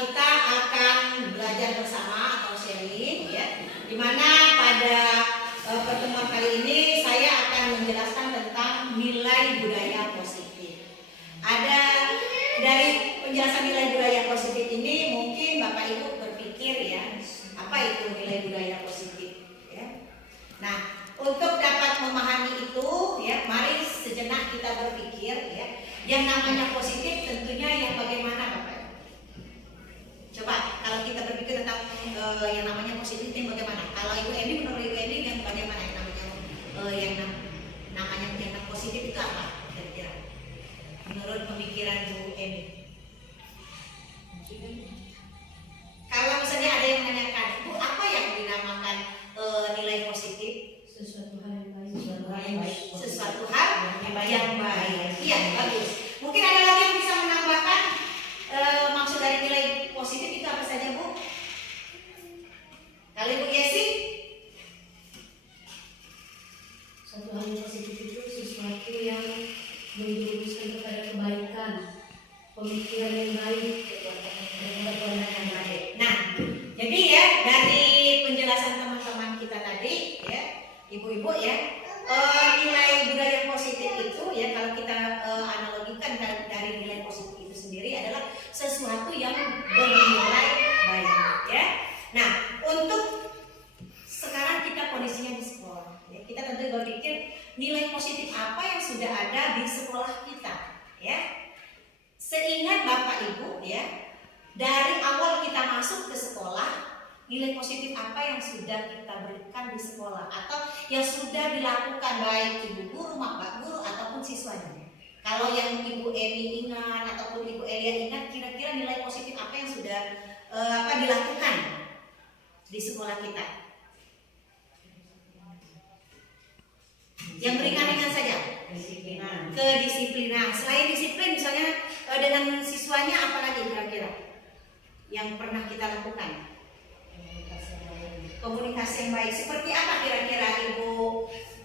kita akan belajar bersama atau sharing ya. Dimana pada pertemuan kali ini saya akan menjelaskan tentang nilai budaya positif. Ada dari penjelasan nilai budaya positif ini mungkin Bapak Ibu berpikir ya, apa itu nilai budaya positif ya. Nah, untuk dapat memahami itu ya, mari sejenak kita berpikir ya. Yang namanya positif tentunya yang bagaimana Bapak Ibu? Coba kalau kita berpikir tentang yang namanya positif itu bagaimana? Kalau Ibu Eni, menurut Ibu Eni yang bagaimana yang namanya positif itu apa kira-kira? Menurut pemikiran Bu Eni. Kalau misalnya ada yang menanyakan, Bu, apa yang dinamakan nilai positif? Sesuatu hal yang baik. Sesuatu hal yang baik. Iya, bagus. Mungkin ada lagi yang bisa menambahkan maksud dari nilai positif itu apa saja, Bu? Kalau Ibu Yesi? Suatu hal yang positif itu sesuatu yang menjuruskan kepada kebaikan, pemikiran yang baik, Perbuatan yang baik. Nah, jadi ya dari penjelasan teman-teman kita tadi ya, ibu-ibu ya, nilai budaya positif itu ya, kalau kita analogikan dari nilai positif itu sendiri adalah sesuatu yang bernilai baik ya. Nah, untuk sekarang kita kondisinya di sekolah ya, kita tentu berpikir nilai positif apa yang sudah ada di sekolah kita ya. Seingat Bapak Ibu ya, dari awal kita masuk ke sekolah, nilai positif apa yang sudah kita berikan di sekolah atau yang sudah dilakukan baik ibu guru, bapak guru ataupun siswanya. Kalau yang Ibu Eni ingat ataupun Ibu Elia ingat, kira-kira nilai positif apa yang sudah dilakukan di sekolah kita? Yang ringan-ringan saja. Kedisiplinan. Selain disiplin, misalnya dengan siswanya apa lagi kira-kira yang pernah kita lakukan? Komunikasi yang baik. Seperti apa kira-kira Ibu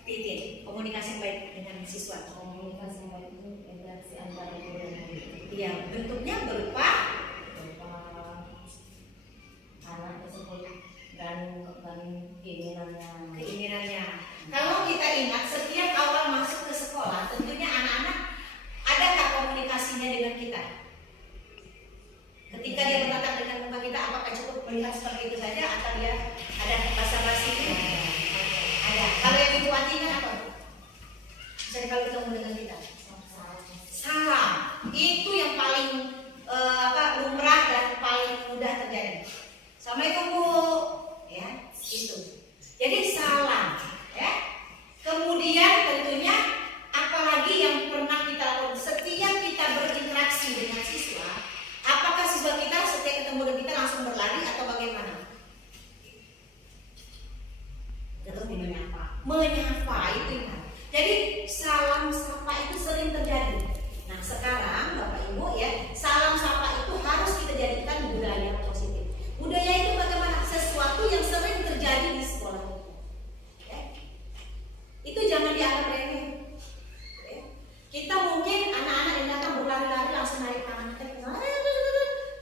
Titin? Komunikasi yang baik dengan siswa. komunikasi yang baik itu interaksi antara guru dan murid. Iya, bentuknya berupa Anak tersebut dan keinginannya. Kalau kita ingat, setiap awal masuk ke sekolah, tentunya anak-anak ada nggak komunikasinya dengan kita? Ketika dia bertatap dengan muka kita, apakah cukup melihat seperti itu saja atau dia ada basa-basi? Ada. Kalau yang Ibu Wati kan apa? Misalnya kalau ketemu dengan kita, salam. Itu yang paling lumrah dan paling mudah terjadi. Assalamualaikum Bu, ya itu. Jadi salam, ya. Kemudian tentunya apalagi yang pernah kita lakukan setiap kita berinteraksi dengan siswa. Apakah siswa kita setiap ketemu dengan kita langsung berlari atau bagaimana? Tetap menyapa itu kan. Jadi salam sapa itu sering terjadi. Nah sekarang Bapak Ibu ya, salam sapa itu harus kita jadikan budaya positif. Budaya itu bagaimana? Sesuatu yang sering terjadi di sekolah. Ya. Itu jangan dianggap remeh. Ya. Kita mungkin anak-anak yang datang berlari-lari langsung narik tangan kita.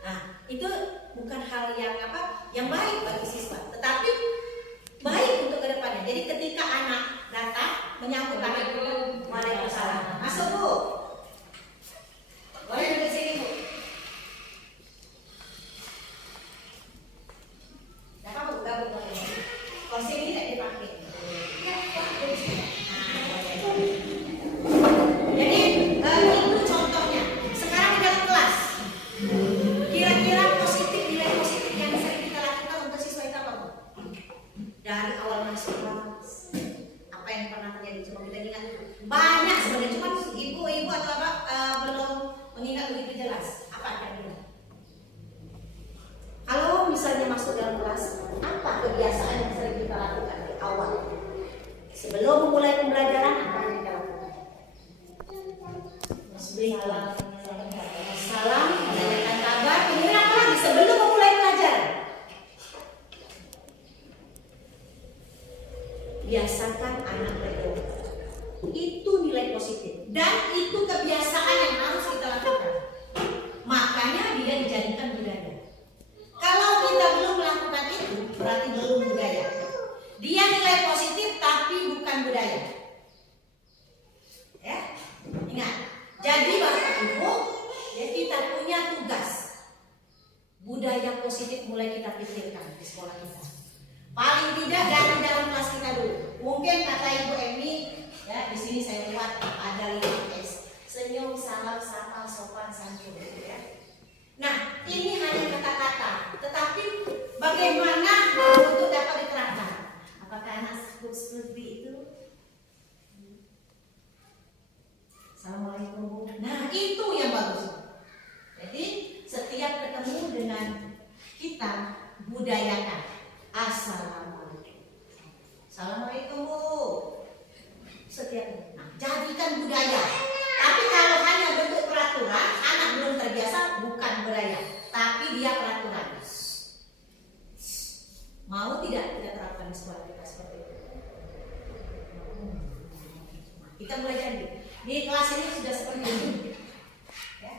Nah, itu bukan hal yang baik bagi siswa, tetapi baik untuk kedepannya. Jadi ketika anak datang menyambut tangan dulu, waalaikumsalam. Masuk Bu. Boleh duduk sini Bu. Dapat Bu, gabung boleh. Kursi ini tidak dipakai. Ya, duduk sini. Jadi itu contohnya. Sekarang di dalam kelas. Kira-kira nilai positif yang sering kita lakukan untuk siswa itu apa Bu? Dari awal masuk kelas, apa yang pernah terjadi? Coba kita ingat. Banyak sebenarnya, cuma ibu-ibu atau apa belum mengingat begitu jelas. Apa kira-kira? Kalau misalnya masuk dalam kelas, apa kebiasaan yang sering kita lakukan di awal? Sebelum memulai pembelajaran, apa yang kita lakukan? Salam, menanyakan kabar, kemudian apa lagi sebelum memulai pelajaran? Biasakan anak berdoa. Itu nilai positif dan itu kebiasaan yang harus kita lakukan. Makanya dia jadikan budaya. Kalau kita belum melakukan itu, berarti belum budaya. Dia nilai positif tapi bukan budaya. Ya, ingat. Jadi Bapak Ibu, ya kita punya tugas. Budaya positif mulai kita pikirkan di sekolah kita. Paling tidak dari dalam kelas kita dulu. Mungkin kata Ibu Emi, ya di sini saya lihat ada 5S. Senyum, salam, sapa, sopan, santun. Ya. Nah, ini hanya kata-kata. Tetapi bagaimana untuk dapat diterapkan? Apakah anak seperti itu? Assalamualaikum Bu. Nah, itu yang bagus. Jadi setiap ketemu dengan kita budayakan. Assalamualaikum. Assalamualaikum Bu. Setiap jadikan budaya. Tapi kalau hanya bentuk peraturan, anak belum terbiasa, bukan budaya, tapi dia peraturan. Mau tidak kita terapkan di sekolah kita seperti itu? Kita mulai jadi. Di kelas ini sudah seperti ini. Ya.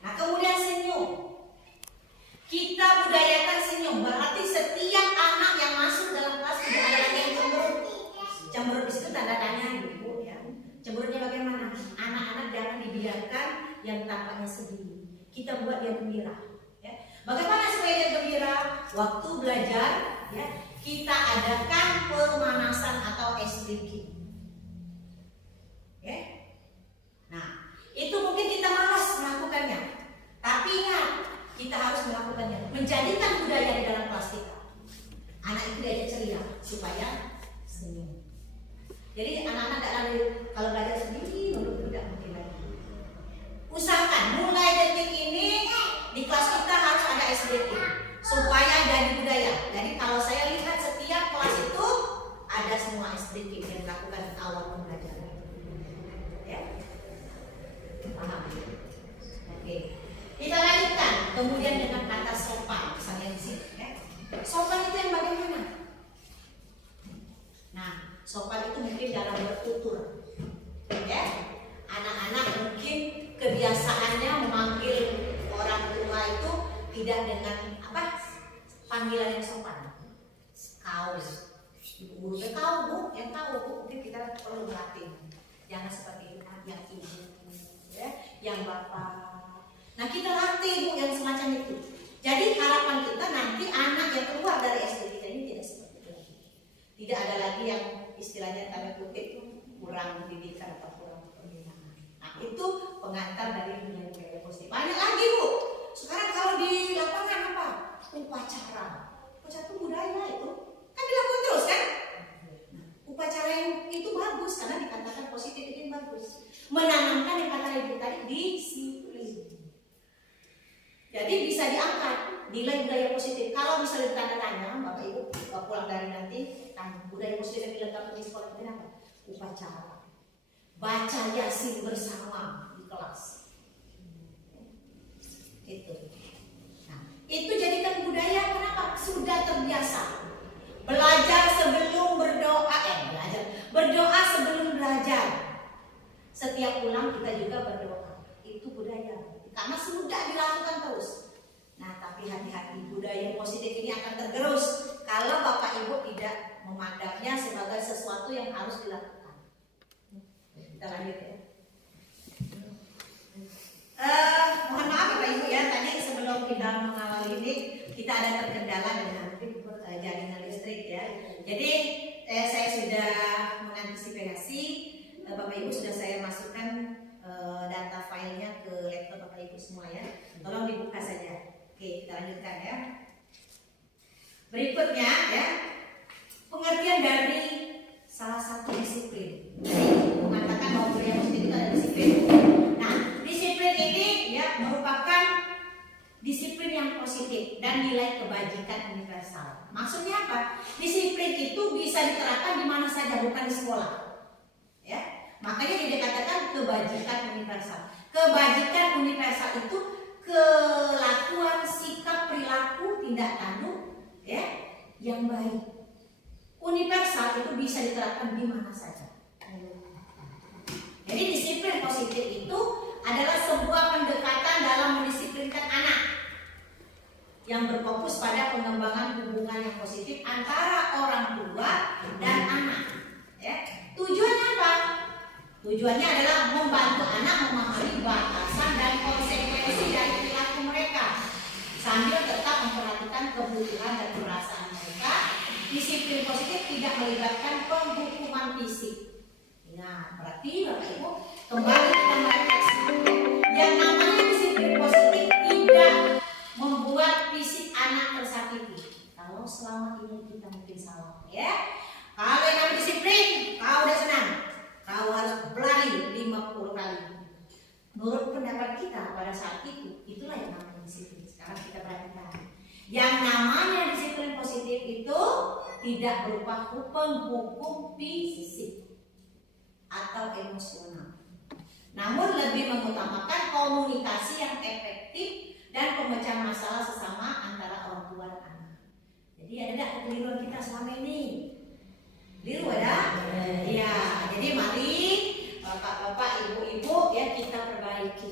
Nah kemudian senyum. Kita budayakan senyum. Berarti setiap anak yang masuk dalam kelas tidak ada lagi yang cemberut. Cemberut di situ tanda tanya Ibu ya. Cemberutnya bagaimana? Anak-anak jangan dibiarkan yang tampaknya sedih. Kita buat dia gembira. Ya. Bagaimana supaya dia gembira? Waktu belajar, ya, kita adakan pemanasan atau ice breaking. Ya. Nah, itu mungkin kita malas melakukannya. Tapi ingat, kita harus melakukannya. Menjadikan budaya di dalam kelas kita. Anak itu diajak ceria supaya senyum. Jadi anak-anak tidak lagi kalau belajar sendiri, menurut tidak mungkin lagi. Usahakan mulai detik ini di kelas kita harus ada SDT supaya jadi budaya. Jadi kalau saya lihat setiap kelas itu ada semua SDT yang dilakukan awal pembelajaran. Ya, paham? Oke, kita lanjutkan. Kemudian dengan kata sopan, misalnya di sini. Ya. Sopan itu yang bagaimana? Nah, sopan itu mungkin dalam bertutur, ya. Anak-anak mungkin kebiasaannya memanggil orang tua itu tidak dengan panggilan yang sopan. Kau, ibu guru kau Bu, yang tahu Bu, mungkin kita perlu berlatih. Jangan seperti itu, yang ibu, ya, yang bapak. Nah kita latih Bu yang semacam itu. Jadi harapan kita nanti anak yang keluar dari SD kita ini tidak seperti itu. Tidak ada lagi yang istilahnya tanda kutip kurang pendidikan atau kurang pembinaan. Nah itu pengantar dari nilai-nilai positif. Banyak lagi Bu. Sekarang kalau di lapangan apa? Upacara. Upacara itu budaya itu kan dilakukan terus kan? Nah, upacara yang itu bagus karena dikatakan positif itu bagus. Menanamkan yang kata Ibu tadi disiplin. Jadi bisa diangkat nilai budaya positif. Kalau misalnya ditanya tanya Bapak Ibu pulang dari nanti tanya budaya positif yang dilengkapi di sekolah itu apa? Upacara. Baca Yasin bersama di kelas. Itu. Nah, itu jadikan budaya kenapa? Sudah terbiasa. Belajar sebelum berdoa, berdoa sebelum belajar. Setiap pulang kita juga berdoa. Itu budaya. Karena sudah dilakukan terus. Nah, tapi hati-hati, budaya positif ini akan tergerus kalau Bapak Ibu tidak memandangnya sebagai sesuatu yang harus dilakukan. Kita lanjut ya. Mohon maaf Bapak Ibu ya, tadi sebelum kita mengawali ini kita ada terkendala dengan jaringan listrik ya. Jadi saya sudah mengantisipasi, Bapak Ibu sudah saya masukkan data filenya ke laptop Bapak Ibu semua ya. Tolong dibuka saja. Oke, kita lanjutkan ya. Berikutnya ya, pengertian dari salah satu disiplin. Mengatakan bahwa budaya positif itu ada disiplin. Nah, disiplin ini ya merupakan disiplin yang positif dan nilai kebajikan universal. Maksudnya apa? Disiplin itu bisa diterapkan di mana saja, bukan di sekolah. Ya, makanya dikatakan kebajikan universal. Kebajikan universal itu kelakuan, sikap, perilaku, tindak tanduk ya yang baik. Universal itu bisa diterapkan di mana saja. Jadi disiplin positif itu adalah sebuah pendekatan dalam mendisiplinkan anak yang berfokus pada pengembangan hubungan yang positif antara orang tua dan anak. Ya. Tujuannya apa? Tujuannya adalah membantu anak memahami batasan dan konsekuensi dari perilaku mereka, sambil tetap memperhatikan kebutuhan dan perasaan mereka. Disiplin positif tidak melibatkan penghukuman fisik. Nah, berarti Bapak Ibu kembali kita merefleksi. Yang namanya disiplin positif tidak membuat fisik anak tersakiti. Kalau selama ini kita mungkin salah, ya. Kalau yang namanya disiplin, kau udah senang. Kau harus berlari 50 kali. Menurut pendapat kita pada saat itu, itulah yang namanya disiplin. Sekarang kita perhatikan. Yang namanya disiplin positif itu tidak berupa penghukum fisik atau emosional, namun lebih mengutamakan komunikasi yang efektif dan pemecahan masalah sesama antara orang tua dan anak. Jadi ada nggak kekeliruan kita selama ini? Keliru ada? Iya. Jadi mari bapak-bapak, ibu-ibu ya kita perbaiki.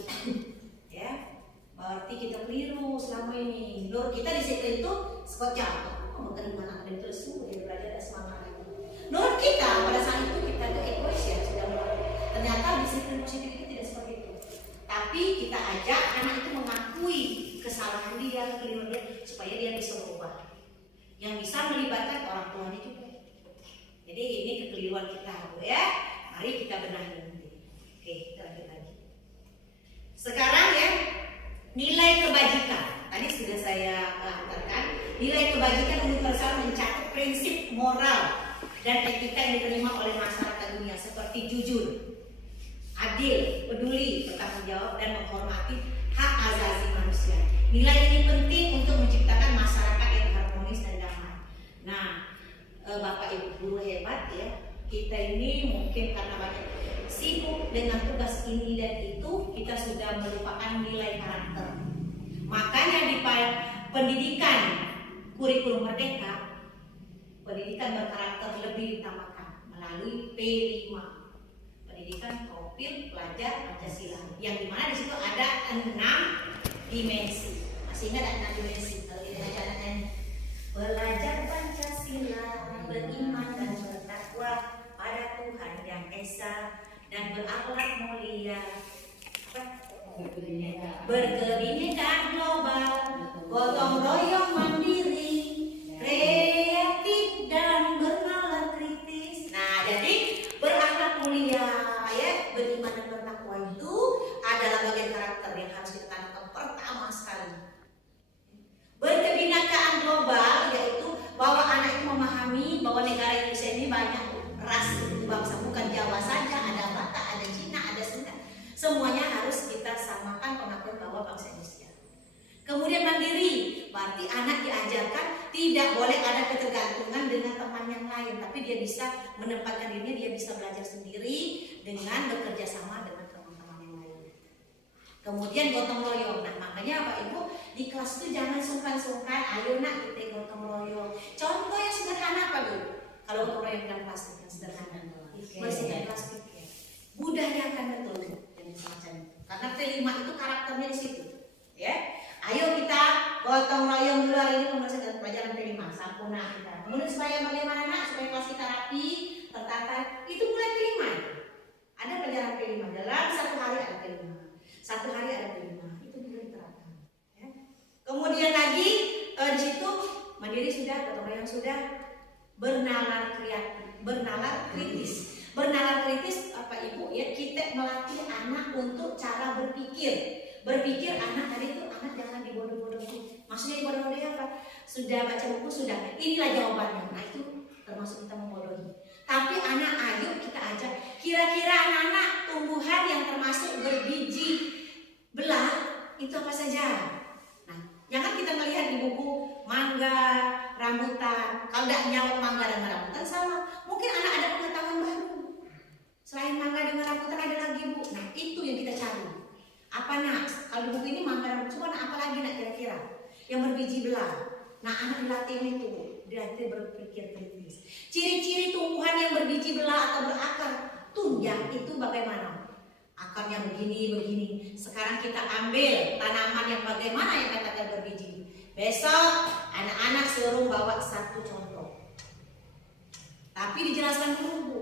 Ya, berarti kita keliru selama ini. Menurut kita disiplin itu sekocak. Oh, bagaimana ada terus dia belajar ada semangat lagi. Menurut kita pada saat itu kita itu egois ya sudah melakukan. Ternyata disiplin positif itu tidak seperti itu. Tapi kita ajak anak itu mengakui kesalahan dia, kekeliruan dia supaya dia bisa berubah. Yang bisa melibatkan orang tuanya juga. Jadi ini kekeliruan kita, Bu ya. Mari kita benahi nanti. Oke, kita lanjut lagi. Sekarang ya, nilai kebajikan. Tadi sudah saya antarkan. Nilai kebajikan universal mencakup prinsip moral dan etika yang diterima oleh masyarakat dunia seperti jujur, adil, peduli, bertanggung jawab, dan menghormati hak asasi manusia. Nilai ini penting untuk menciptakan masyarakat yang harmonis dan damai. Nah, Bapak Ibu guru hebat ya, kita ini mungkin karena banyak sibuk dengan tugas ini dan itu, kita sudah melupakan nilai karakter. Makanya di pendidikan kurikulum merdeka, pendidikan berkarakter lebih diutamakan melalui P5, pendidikan profil pelajar Pancasila, yang dimana di situ ada 6 dimensi. Masih ingat ada 6 dimensi? Kalau di acaranya belajar Pancasila, beriman dan bertakwa pada Tuhan yang Esa dan berakhlak mulia, berkebinekaan global, gotong royong mandiri, kreatif dan bernalar kritis. Nah, jadi berakhlak mulia ya, beriman dan bertakwa itu adalah bagian karakter yang harus kita tanamkan pertama sekali. Berkebinekaan global yaitu bahwa anak itu memahami bahwa negara Indonesia ini banyak ras bangsa, bukan Jawa saja, ada Batak, ada Cina, ada Sunda. Semuanya harus kita samakan pengakuan bahwa bangsa Indonesia. Kemudian mandiri, berarti anak diajarkan tidak boleh ada ketergantungan dengan teman yang lain, tapi dia bisa menempatkan dirinya, dia bisa belajar sendiri dengan bekerja sama dengan teman-teman yang lain. Kemudian gotong royong. Nah, makanya Pak Ibu di kelas itu jangan sungkan-sungkan, ayo nak kita gotong royong. Contoh yang sederhana apa Bu? Kalau gotong royong dalam plastik yang sederhana, bersihkan plastik ya. Budayakan betul yang semacam itu. Karena P5 itu karakternya di situ. Ya. Ayo kita gotong royong dulu hari ini membersihkan pelajaran P5, sampuna kita. Kemudian supaya bagaimana nak? Supaya kelas kita rapi, tertata. Itu mulai P5 itu. Ada pelajaran P5 dalam satu hari ada P5. Satu hari ada P5. Itu boleh diterapkan. Ya. Kemudian lagi di situ mandiri sudah, gotong royong sudah, bernalar kreatif, bernalar kritis. Bernalar kritis apa Ibu ya, kita melatih anak untuk cara berpikir. Berpikir anak tadi itu anak jangan dibodoh-bodohi. Maksudnya dibodoh-bodohi apa? Sudah baca buku sudah, inilah jawabannya. Nah itu termasuk kita membodohi. Tapi anak ayo kita ajak. Kira-kira anak-anak tumbuhan yang termasuk berbiji belah itu apa saja? Nah, jangan kita melihat di buku mangga, rambutan. Kalau tidak nyaut mangga dan rambutan sama. Mungkin anak ada pengetahuan baru. Selain mangga dengan rambutan ada lagi Bu. Nah itu yang kita cari. Apa nak? Kalau di buku ini mangga rambutan, cuma apa lagi nak kira-kira? Yang berbiji belah. Nah anak dilatih itu, dilatih berpikir kritis. Ciri-ciri tumbuhan yang berbiji belah atau berakar tunjang itu bagaimana? Akarnya begini. Sekarang kita ambil tanaman yang bagaimana yang katakan berbiji. Besok anak-anak suruh bawa satu contoh. Tapi dijelaskan dulu Bu.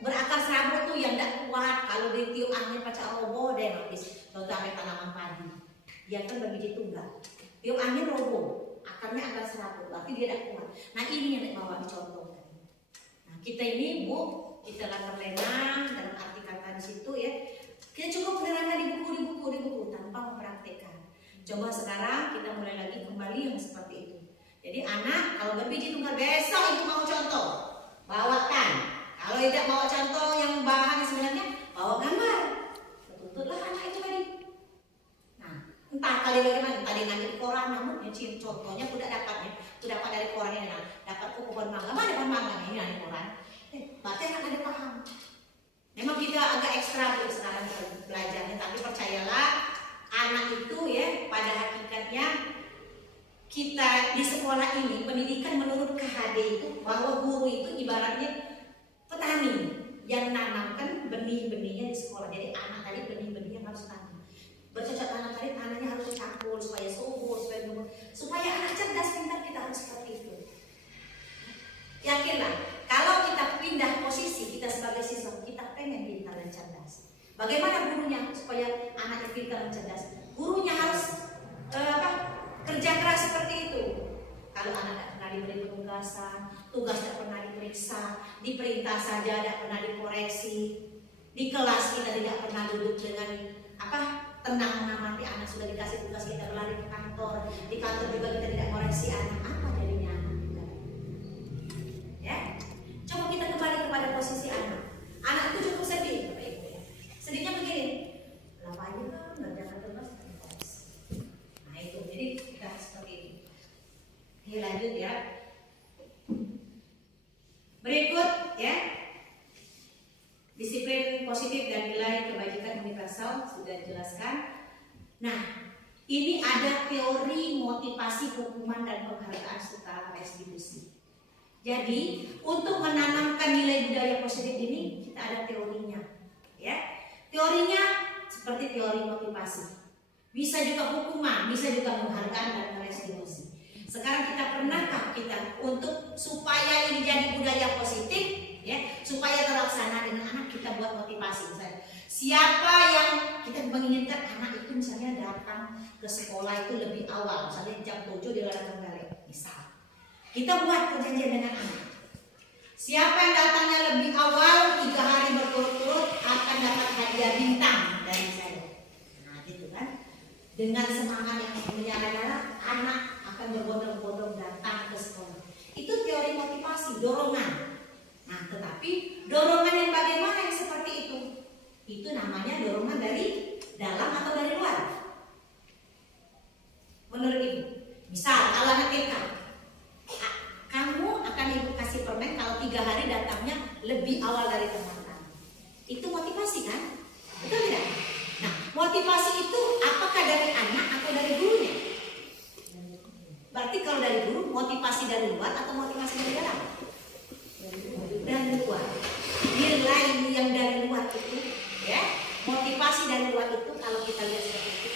Berakar serabut tuh yang tidak kuat, kalau ditiup angin pacak roboh deh habis. Terutama tanaman padi. Dia kan berbiji tunggal. Tiup angin roboh, akarnya akar serabut, berarti dia tidak kuat. Nah ini yang bawa dicontohkan. Nah kita ini Bu, kita akan terlena dalam arti kata di situ ya. Kita cukup menerangkan di buku tanpa mempraktekkan. Coba sekarang kita mulai lagi kembali yang seperti itu. Jadi anak kalau berbiji tunggal besok ibu mau contoh, bawakan. Kalau tidak bawa contoh yang bahan sebenarnya, bawa gambar. Betullah anak itu tadi. Nah, entah kali bagaimana, tadi ngambil koran, namun yang contohnya sudah dapatnya, sudah dapat dari koran ini. Nah, dapat ke pohon mangga, mana pohon mangga ini dari koran? Berarti anak ada paham. Memang kita agak ekstra sekarang belajarnya, tapi percayalah. Anak itu ya pada hakikatnya kita di sekolah ini pendidikan menurut KHD itu bahwa guru itu ibaratnya petani yang nanamkan benih-benihnya di sekolah. Jadi anak tadi benih-benih yang harus tanam. Bercocok tanam tadi tanahnya harus dicampur supaya subur, supaya anak cerdas pintar kita harus seperti itu. Yakinlah kalau kita pindah posisi kita sebagai siswa kita pengen pintar dan cerdas. Bagaimana gurunya supaya anaknya pintar dan cerdas? Gurunya harus kerja keras seperti itu. Kalau anak tidak pernah diberi penugasan, tugas tidak pernah diperiksa, diperintah saja tidak pernah dikoreksi, di kelas kita tidak pernah duduk dengan tenang mengamati anak, sudah dikasih tugas kita berlari ke kantor, di kantor juga kita tidak koreksi anak, apa jadinya anak kita? Ya, coba kita kembali kepada posisi anak. Anak itu cukup sedih. Sedihnya begini, lapanya kan ngerjakan tugas. Nah itu, jadi kita seperti ini. Oke lanjut ya. Berikut ya, disiplin positif dan nilai kebajikan universal sudah dijelaskan. Nah, ini ada teori motivasi hukuman dan penghargaan serta restitusi. Jadi untuk menanamkan nilai budaya positif ini kita ada teorinya, ya. Teorinya seperti teori motivasi. Bisa juga hukuman, bisa juga penghargaan dan restitusi. Sekarang kita pernahkah kita untuk supaya ini jadi budaya positif, ya, supaya terlaksana dengan anak kita buat motivasi misalnya. Siapa yang kita menginginkan anak itu misalnya datang ke sekolah itu lebih awal, misalnya jam 7 di luar balik, misal. Kita buat perjanjian dengan anak. Siapa yang datangnya lebih awal 3 hari berturut-turut akan dapat hadiah bintang dari saya. Nah gitu kan. Dengan semangat yang menyala-nyala, anak akan berbondong-bondong datang ke sekolah. Itu teori motivasi, dorongan. Nah tetapi dorongan yang bagaimana yang seperti itu? Itu namanya dorongan dari dalam atau dari luar. Menurut ibu, misal kalau anak TK, kamu akan ibu kasih permen kalau 3 hari datangnya lebih awal dari teman-teman. Itu motivasi kan? Betul tidak? Nah, motivasi itu apakah dari anak atau dari gurunya? Berarti kalau dari guru, motivasi dari luar atau motivasi dari dalam? Dari luar. Nilai yang dari luar itu, ya, motivasi dari luar itu kalau kita lihat seperti itu.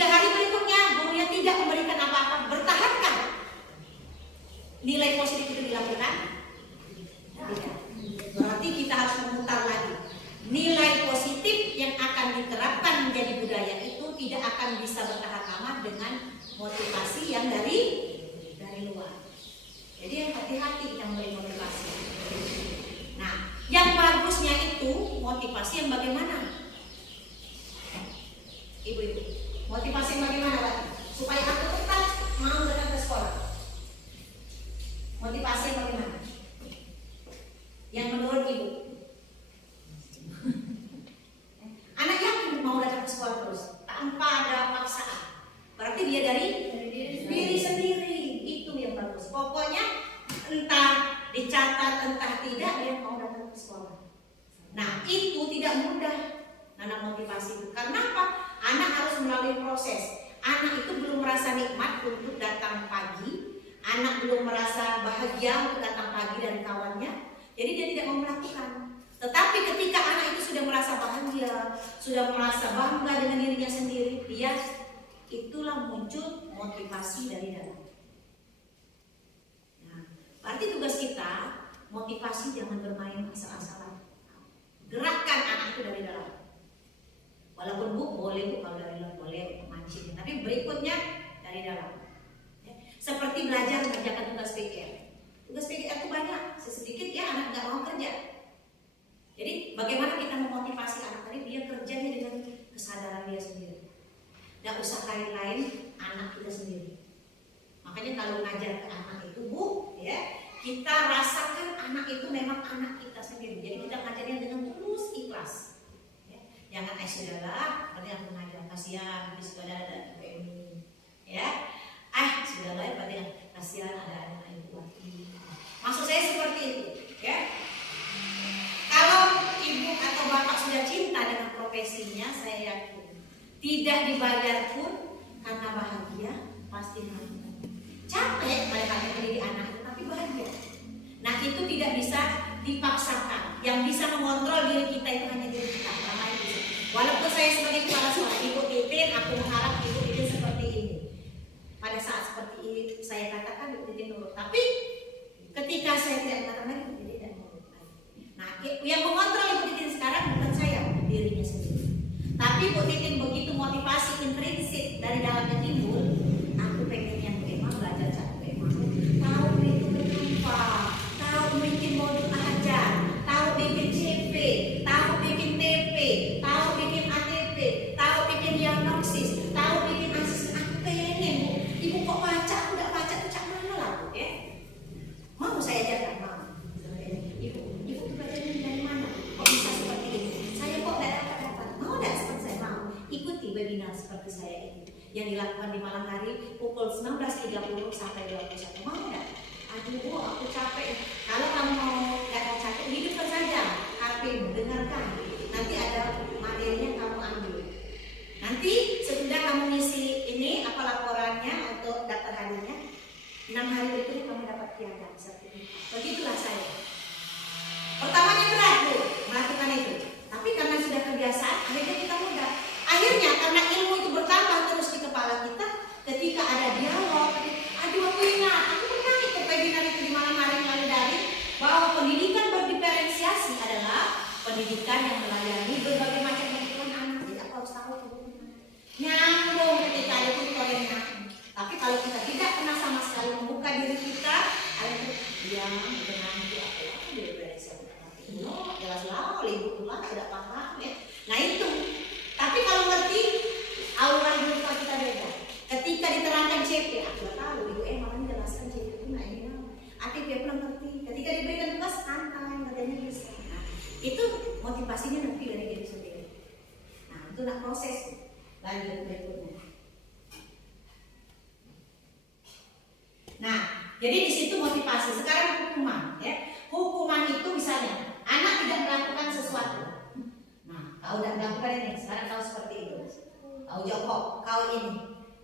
3 hari berikutnya gurunya tidak memberikan apa-apa, bertahankah nilai positif itu dilakukan? Tidak. Berarti kita harus memutar lagi. Nilai positif yang akan diterapkan menjadi budaya itu tidak akan bisa bertahan lama dengan motivasi yang dari luar. Jadi yang hati-hati yang beri motivasi. Nah, yang bagusnya itu motivasi yang bagaimana? Ibu-ibu, motivasi yang bagaimana, Pak? Supaya aku tetap mau datang ke sekolah. Motivasi yang bagaimana? Yang menurut ibu? Anak yakin mau datang ke sekolah terus tanpa ada paksaan. Berarti dia dari diri sendiri. Itu yang bagus. Pokoknya entah dicatat entah tidak dia mau datang ke sekolah. Nah itu tidak mudah nanam motivasi itu. Karena apa? Anak harus melalui proses. Anak itu belum merasa nikmat untuk datang pagi. Anak belum merasa bahagia untuk datang pagi dari kawannya. Jadi dia tidak mau melakukan. Tetapi ketika anak itu sudah merasa bahagia, sudah merasa bangga dengan dirinya sendiri, dia itulah muncul motivasi dari dalam. Nah, berarti tugas kita motivasi, jangan bermain asal-asalan. Gerakkan anak itu dari dalam. Walaupun Bu boleh Bu, kalau dari luar boleh mancing, tapi berikutnya dari dalam. Seperti belajar mengerjakan tugas PR. Tugas PR itu banyak, sedikit ya anak nggak mau kerja. Jadi bagaimana kita memotivasi anak tadi dia kerjanya dengan kesadaran dia sendiri. Nggak usah lain-lain, anak kita sendiri. Makanya kalau ngajar ke anak itu Bu, ya kita rasakan anak itu memang anak kita sendiri. Jadi kita ngajarnya dengan tulus ikhlas. Ya. Jangan sudahlah, berarti aku ngajar kasihan, nanti sudah ada ini. Ya, sudahlah, berarti kasihan ada anak ibu lagi. Maksud saya seperti itu, ya. Kalau ibu atau bapak sudah cinta dengan profesinya, saya yakin tidak dibayar pun karena bahagia pasti melakukan. Capek padahal mendidik anak, tapi bahagia. Nah itu tidak bisa dipaksakan. Yang bisa mengontrol diri kita itu hanya diri kita. Walaupun saya sebagai kepala sekolah, Ibu Titin, aku mengharap Ibu Titin seperti ini. Pada saat seperti ini saya katakan Ibu Titin nurut. Tapi ketika saya tidak mengatakan Ibu Titin tidak nurut. Nah yang mengontrol Ibu Titin sekarang bukan saya, dirinya sendiri. Tapi Ibu Titin begitu motivasi intrinsik dari dalamnya timbul. Aku pengen yang memang belajar satu memang tahu itu berapa, tahu bikin modul ajar, tahu bikin CP, tahu bikin TP, tahu bikin ATP, tahu bikin diagnosis, tahu bikin asesmen. Aku pengen Bu, Ibu kok baca, aku nggak baca tuh cak mana lah Bu ya? Mau saya ajarkan mau. Ibu tuh belajarnya dari mana? Kok bisa seperti ini? Saya kok nggak dapat. Mau nggak seperti saya mau? Ikuti webinar seperti saya ini yang dilakukan di malam hari pukul 19.30 sampai 21. Mau nggak? Aduh Bu, aku capek. Kalau kamu mau nggak mau capek, hidupkan saja HP-mu, dengarkan. Nanti ada materinya kamu ambil. Nanti sesudah kamu ngisi ini apa laporannya untuk daftar harinya, 6 hari berikutnya kamu dapat piagam sertifikat. Begitulah saya. Pertamanya berat Bu melakukan itu, tapi karena sudah kebiasaan, akhirnya kita mudah. Akhirnya karena ilmu itu bertambah terus di kepala kita, ketika ada dialog, aduh aku ingat, aku pernah ikut webinar itu di malam hari lalu dari bahwa pendidikan berdiferensiasi adalah pendidikan yang melayani berbagai macam kebutuhan anak. Jadi aku harus tahu kebutuhan nyambung ketika ada tutorialnya. Tapi kalau kita tidak pernah sama sekali membuka diri kita, ada itu diam dengan itu apa diferensiasi. No, jelas-jelas ibu tua tidak paham ya. Nah itu. Tapi kalau ngerti, aura hidup kita beda. Ketika diterangkan CP, aku tahu ibu malah menjelaskan CP itu nah ini. ATP aku ngerti. Ketika diberikan tugas santai, ngertinya bisa. Nah, itu motivasinya nanti dari diri sendiri. Nah, itulah proses. Lanjut berikutnya. Nah, jadi di situ motivasi. Sekarang hukuman, ya. Hukuman itu misalnya anak tidak melakukan sesuatu. Nah, kau tidak melakukan ini. Sekarang kau seperti itu. Kau jongkok, kau ini.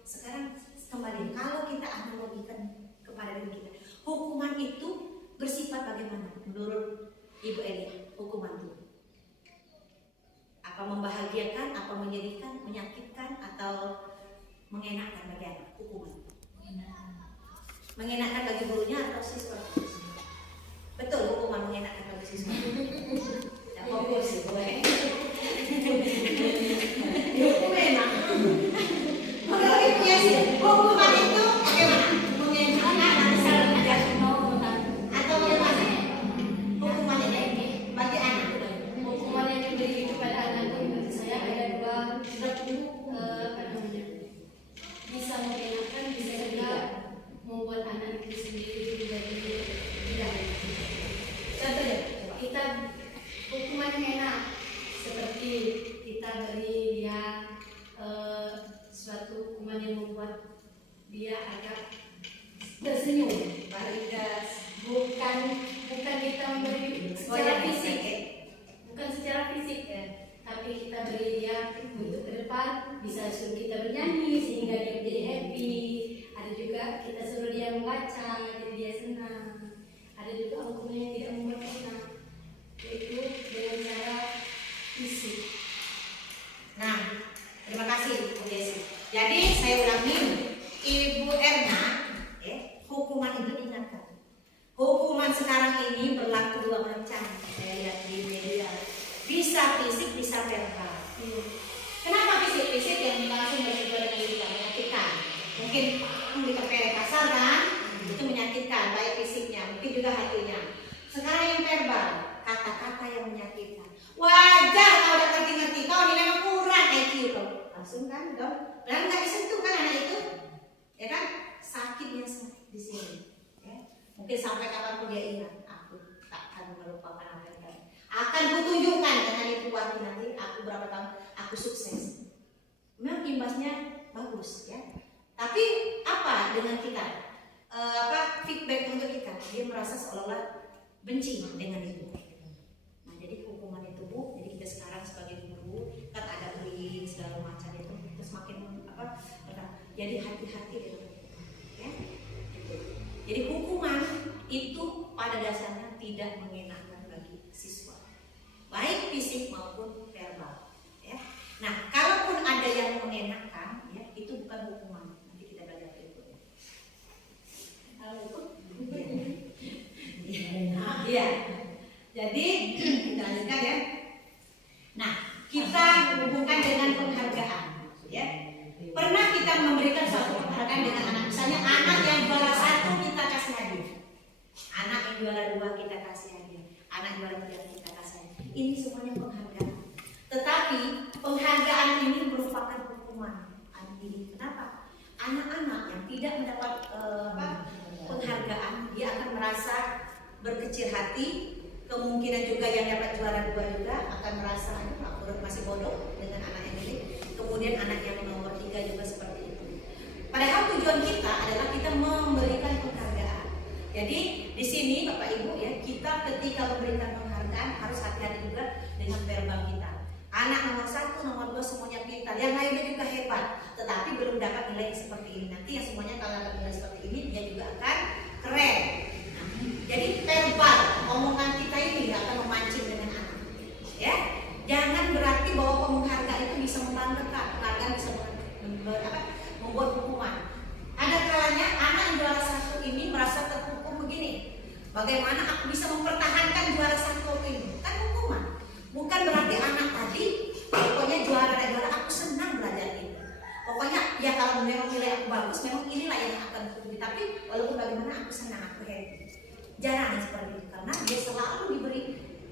Sekarang kembali, kalau kita analogikan kepada diri kita, hukuman itu bersifat bagaimana? Menurut Ibu Elia, hukuman itu apa membahagiakan, apa menyedihkan, menyakitkan, atau mengenakkan bagi anak? Hukuman mengenakkan bagi gurunya atau siswa? Betul, hukuman mengenakkan bagi siswa. Tidak fokus sih, boleh. Hukum memang. Menurut Ibu ya sih, hukuman itu bagaimana? Mengenakkan atau bagaimana? Hukuman ini bagi anak. Hukuman yang diberi kepada anak itu menurut saya ada dua, bisa mengenakan, bisa juga membuat anak itu sendiri menjadi tidak. Contohnya, kita hukuman yang enak seperti kita beri dia suatu hukuman yang membuat dia agak tersenyum, paling bukan kita memberi secara fisik, bukan secara fisik ya, tapi kita beri dia untuk ke depan, bisa suruh kita bernyanyi sehingga dia menjadi happy. Ada juga kita suruh dia membaca jadi dia senang. Ada juga hukuman yang tidak membuat senang, yaitu dengan cara fisik. Nah, terima kasih Bu Desi. Jadi saya dipepet kasar kan, itu menyakitkan baik fisiknya, mungkin juga hatinya. Sekarang yang verbal, kata-kata yang menyakitkan. Wajar kalau udah ngerti-ngerti, kau ini memang kurang IQ kau. Langsung kan, dong. Dan nggak disentuh kan anak itu, ya kan? Sakitnya di sini. Ya. Mungkin sampai kapanpun dia ingat, aku takkan melupakan apa yang tadi. Akan kutunjukkan dengan itu nanti aku berapa tahun aku sukses. Memang imbasnya bagus ya. Tapi apa dengan kita? Feedback untuk kita? Dia merasa seolah-olah benci dengan itu. Nah, jadi hukuman itu Bu, jadi kita sekarang sebagai guru kan ada bullying segala macam itu, terus makin jadi hati-hati dengan hukuman, ya. Gitu. Jadi hukuman itu pada dasarnya tidak mengenakan bagi siswa, baik fisik maupun verbal, ya. Nah, kalaupun ada yang mengenakan, ya itu bukan hukuman. Nanti kita belajar berikutnya. Iya. Jadi kita lanjutkan ya. Nah, kita hubungkan dengan penghargaan, ya. Pernah kita memberikan suatu penghargaan dengan anak, misalnya anak yang juara 1 kita kasih hadiah, anak yang juara 2 kita kasih hadiah, anak juara 3 kita kasih hadiah. Ini semuanya penghargaan. Tetapi penghargaan ini merupakan hukuman. Kenapa? Anak-anak yang tidak mendapat penghargaan, dia akan merasa berkecil hati. Kemungkinan juga yang dapat juara 2 juga akan merasa aku masih bodoh dengan anak yang ini. Kemudian anak yang nomor 3 juga seperti itu. Padahal tujuan kita adalah kita memberikan penghargaan. Jadi di sini Bapak Ibu ya, kita ketika memberikan penghargaan harus hati-hati juga dengan verbal kita. Anak nomor 1, nomor 2 semuanya pintar, yang lainnya juga hebat, tetapi belum dapat nilai seperti ini. Nanti yang semuanya kalau dapat nilai seperti ini, dia juga akan keren. Nah, jadi verbal omongan kita ini akan memancing dengan anak. Ya, jangan berarti bahwa penghargaan itu bisa membanggakan, penghargaan bisa membuat hukuman. Ada kalanya anak yang juara 1 ini merasa terhukum begini. Bagaimana aku bisa mempertahankan juara 1 ini? Kan hukuman. Bukan berarti anak tadi pokoknya juara aku senang belajar ini. Pokoknya ya kalau memang nilai aku bagus, memang inilah yang akan aku. Tapi walaupun bagaimana aku senang, aku happy. Jarang seperti itu karena dia selalu diberi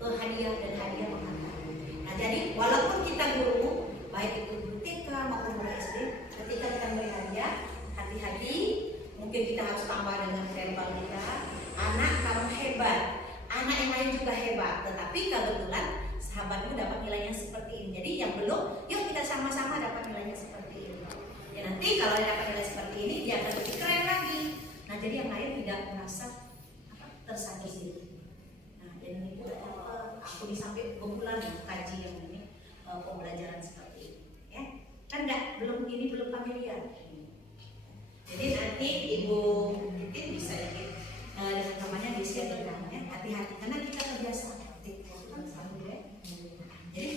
hadiah dan hadiah penghargaan. Nah, jadi walaupun kita guru, baik itu guru TK maupun guru SD, ketika kita memberi hadiah, hati-hati. Mungkin kita harus tambah dengan verbal kita. Anak kamu hebat, anak yang lain juga hebat. Tetapi kebetulan sahabatmu dapat nilainya seperti ini. Jadi yang belum, yuk kita sama-sama dapat nilainya seperti ini. Ya nanti kalau dia dapat nilai seperti ini, dia akan lebih keren lagi. Nah, jadi yang lain tidak merasa tersakiti. Nah, dan itu aku di samping kumpulan kaji yang ini pembelajaran seperti ini. Ya, kan belum familiar. Jadi nanti Ibu Titin bisa dengan temannya disiapkan ya, hati-hati karena kita terbiasa. Jadi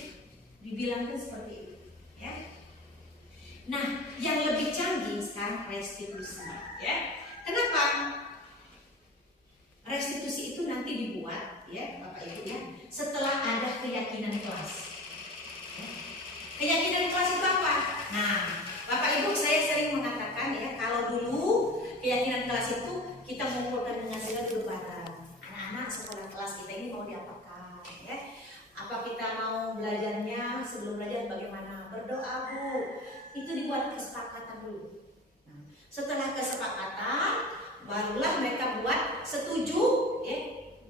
dibilangkan seperti itu, ya. Nah, yang lebih canggih sekarang restitusi, ya. Kenapa? Restitusi itu nanti dibuat, ya, Bapak Ibu ya, setelah ada keyakinan kelas. Ya. Keyakinan kelas itu apa? Nah, Bapak Ibu saya sering mengatakan ya, kalau dulu keyakinan kelas itu kita mengumpulkan dengan segala duduk bareng. Anak-anak sekolah kelas kita ini mau diapakan, ya? Apa kita mau belajarnya, sebelum belajar bagaimana? Berdoa Bu. Itu dibuat kesepakatan dulu. Nah, setelah kesepakatan, barulah mereka buat setuju, ya,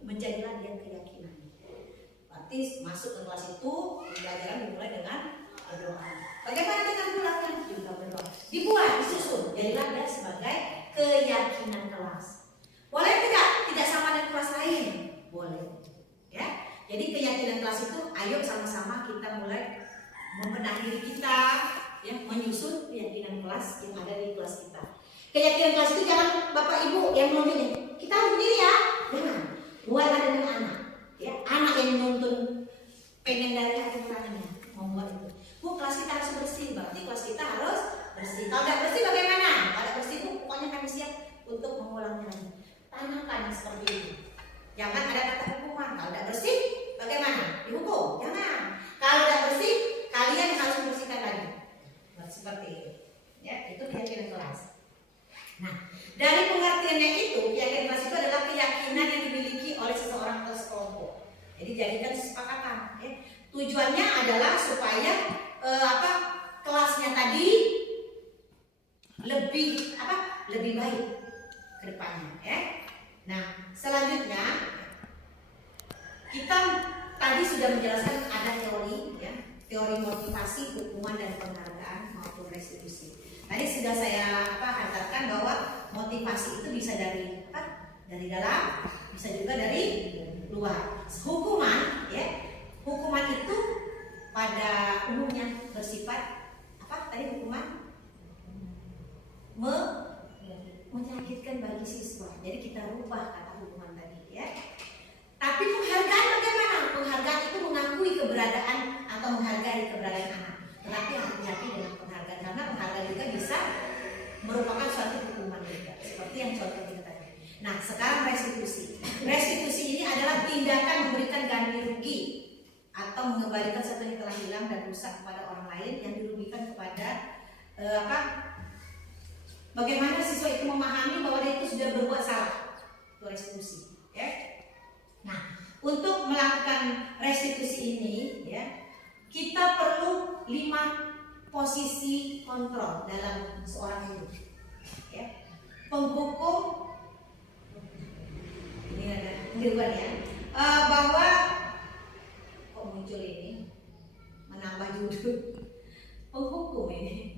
menjadilah dia keyakinan. Berarti masuk ke kelas itu, pembelajaran dimulai dengan berdoa. Bagaimana dengan pulangnya? Juga berdoa. Dibuat, disusun, jadilah dia sebagai keyakinan kelas. Boleh tidak? Tidak sama dengan kelas lain? Boleh. Ya. Jadi keyakinan kelas itu, ayo sama-sama kita mulai membenahi diri kita, ya, menyusun keyakinan kelas yang ada di kelas kita. Keyakinan kelas itu jangan Bapak Ibu yang menuntun, kita harus sendiri ya, jangan. Buatlah dengan anak, ya, anak yang menuntun, pengen dari hati nuraninya membuat itu. Bu, kelas kita harus bersih, berarti kelas kita harus bersih. Kalau tidak bersih bagaimana? Kalau tidak bersih itu pokoknya kami siap untuk mengulangnya lagi. Tanamkan seperti itu. Jangan ada kata hukuman. Kalau tidak bersih, bagaimana? Dihukum? Jangan. Kalau tidak bersih, kalian harus membersihkan lagi. Seperti itu. Ya, itu keyakinan kelas. Nah, dari pengertiannya itu, keyakinan ras itu adalah keyakinan yang dimiliki oleh seseorang atau sekelompok. Jadi jadikan kesepakatan. Ya. Tujuannya adalah supaya kelasnya tadi lebih baik ke depannya. Ya. Nah, selanjutnya kita tadi sudah menjelaskan ada teori, ya, teori motivasi, hukuman dan penghargaan maupun restitusi. Tadi sudah saya hantarkan bahwa motivasi itu bisa dari dalam, bisa juga dari luar. Hukuman, ya, hukuman itu pada umumnya bersifat hukuman menyakitkan bagi siswa. Jadi kita rubah kata hukuman tadi, ya. Tapi penghargaan bagaimana? Penghargaan itu mengakui keberadaan atau menghargai keberadaan anak. Tetapi hati-hati dengan penghargaan, karena penghargaan juga bisa merupakan suatu hukuman juga. Seperti yang contoh kita tadi. Nah, sekarang restitusi. Restitusi ini adalah tindakan memberikan ganti rugi atau mengembalikan sesuatu yang telah hilang dan rusak kepada orang lain yang dirugikan kepada bagaimana siswa itu memahami bahwa dia itu sudah berbuat salah. Itu restitusi, ya. Nah, untuk melakukan restitusi ini, ya, kita perlu 5 posisi kontrol dalam seorang hidup, ya. Penghukum, ini ada penghidupan, ya, bahwa kok muncul ini menambah judul penghukum ini.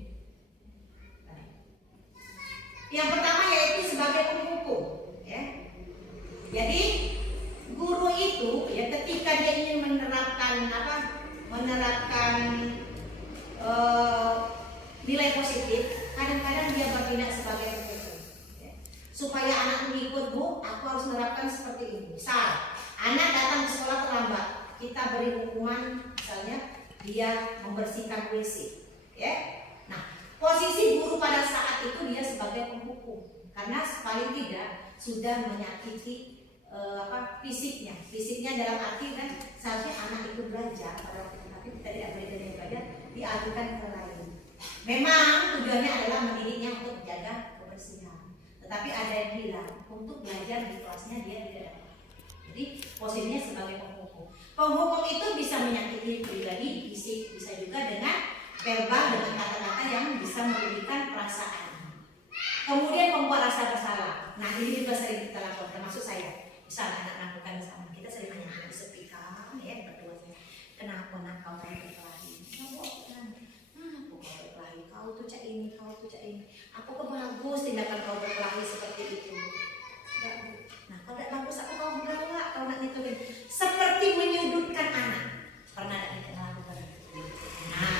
Yang pertama yaitu sebagai penghukum, ya. Jadi guru itu, ya, ketika dia ingin menerapkan nilai positif, kadang-kadang dia bertindak sebagai penghukum, ya. Supaya anak mengikut, Bu, aku harus menerapkan seperti ini. Misal, anak datang ke sekolah terlambat, kita beri hukuman, misalnya dia membersihkan WC, ya. Nah, posisi guru pada saat itu dia sebagai penghukum, karena paling tidak sudah menyakiti fisiknya dalam arti kan seharusnya anak itu belajar pada waktu itu, tapi kita tidak boleh dari belajar, dialihkan ke lain. Memang tujuannya adalah mendidiknya untuk menjaga kebersihan, tetapi ada yang bilang untuk belajar di kelasnya dia tidak dapat. Jadi posisinya sebagai penghukum. Penghukum itu bisa menyakiti pribadi, fisik, bisa juga dengan verbal, dengan kata-kata yang bisa merugikan perasaan. Kemudian membuat rasa bersalah. Nah, ini juga sering kita lakukan, termasuk saya. Misal anak melakukan kesalahan, kita sering nanya, disepikan, ya, berdua, kenapa nak kau berkelahi? Kenapa kau berkelahi? Kau tuh cak ini, kau tuh cak ini. Apakah bagus tindakan kau berkelahi seperti itu? Nah, kalau tidak bagus, aku kau bergalak, kau nak ngitungin. Seperti menyudutkan anak. Pernah ada kita lakukan? Nah,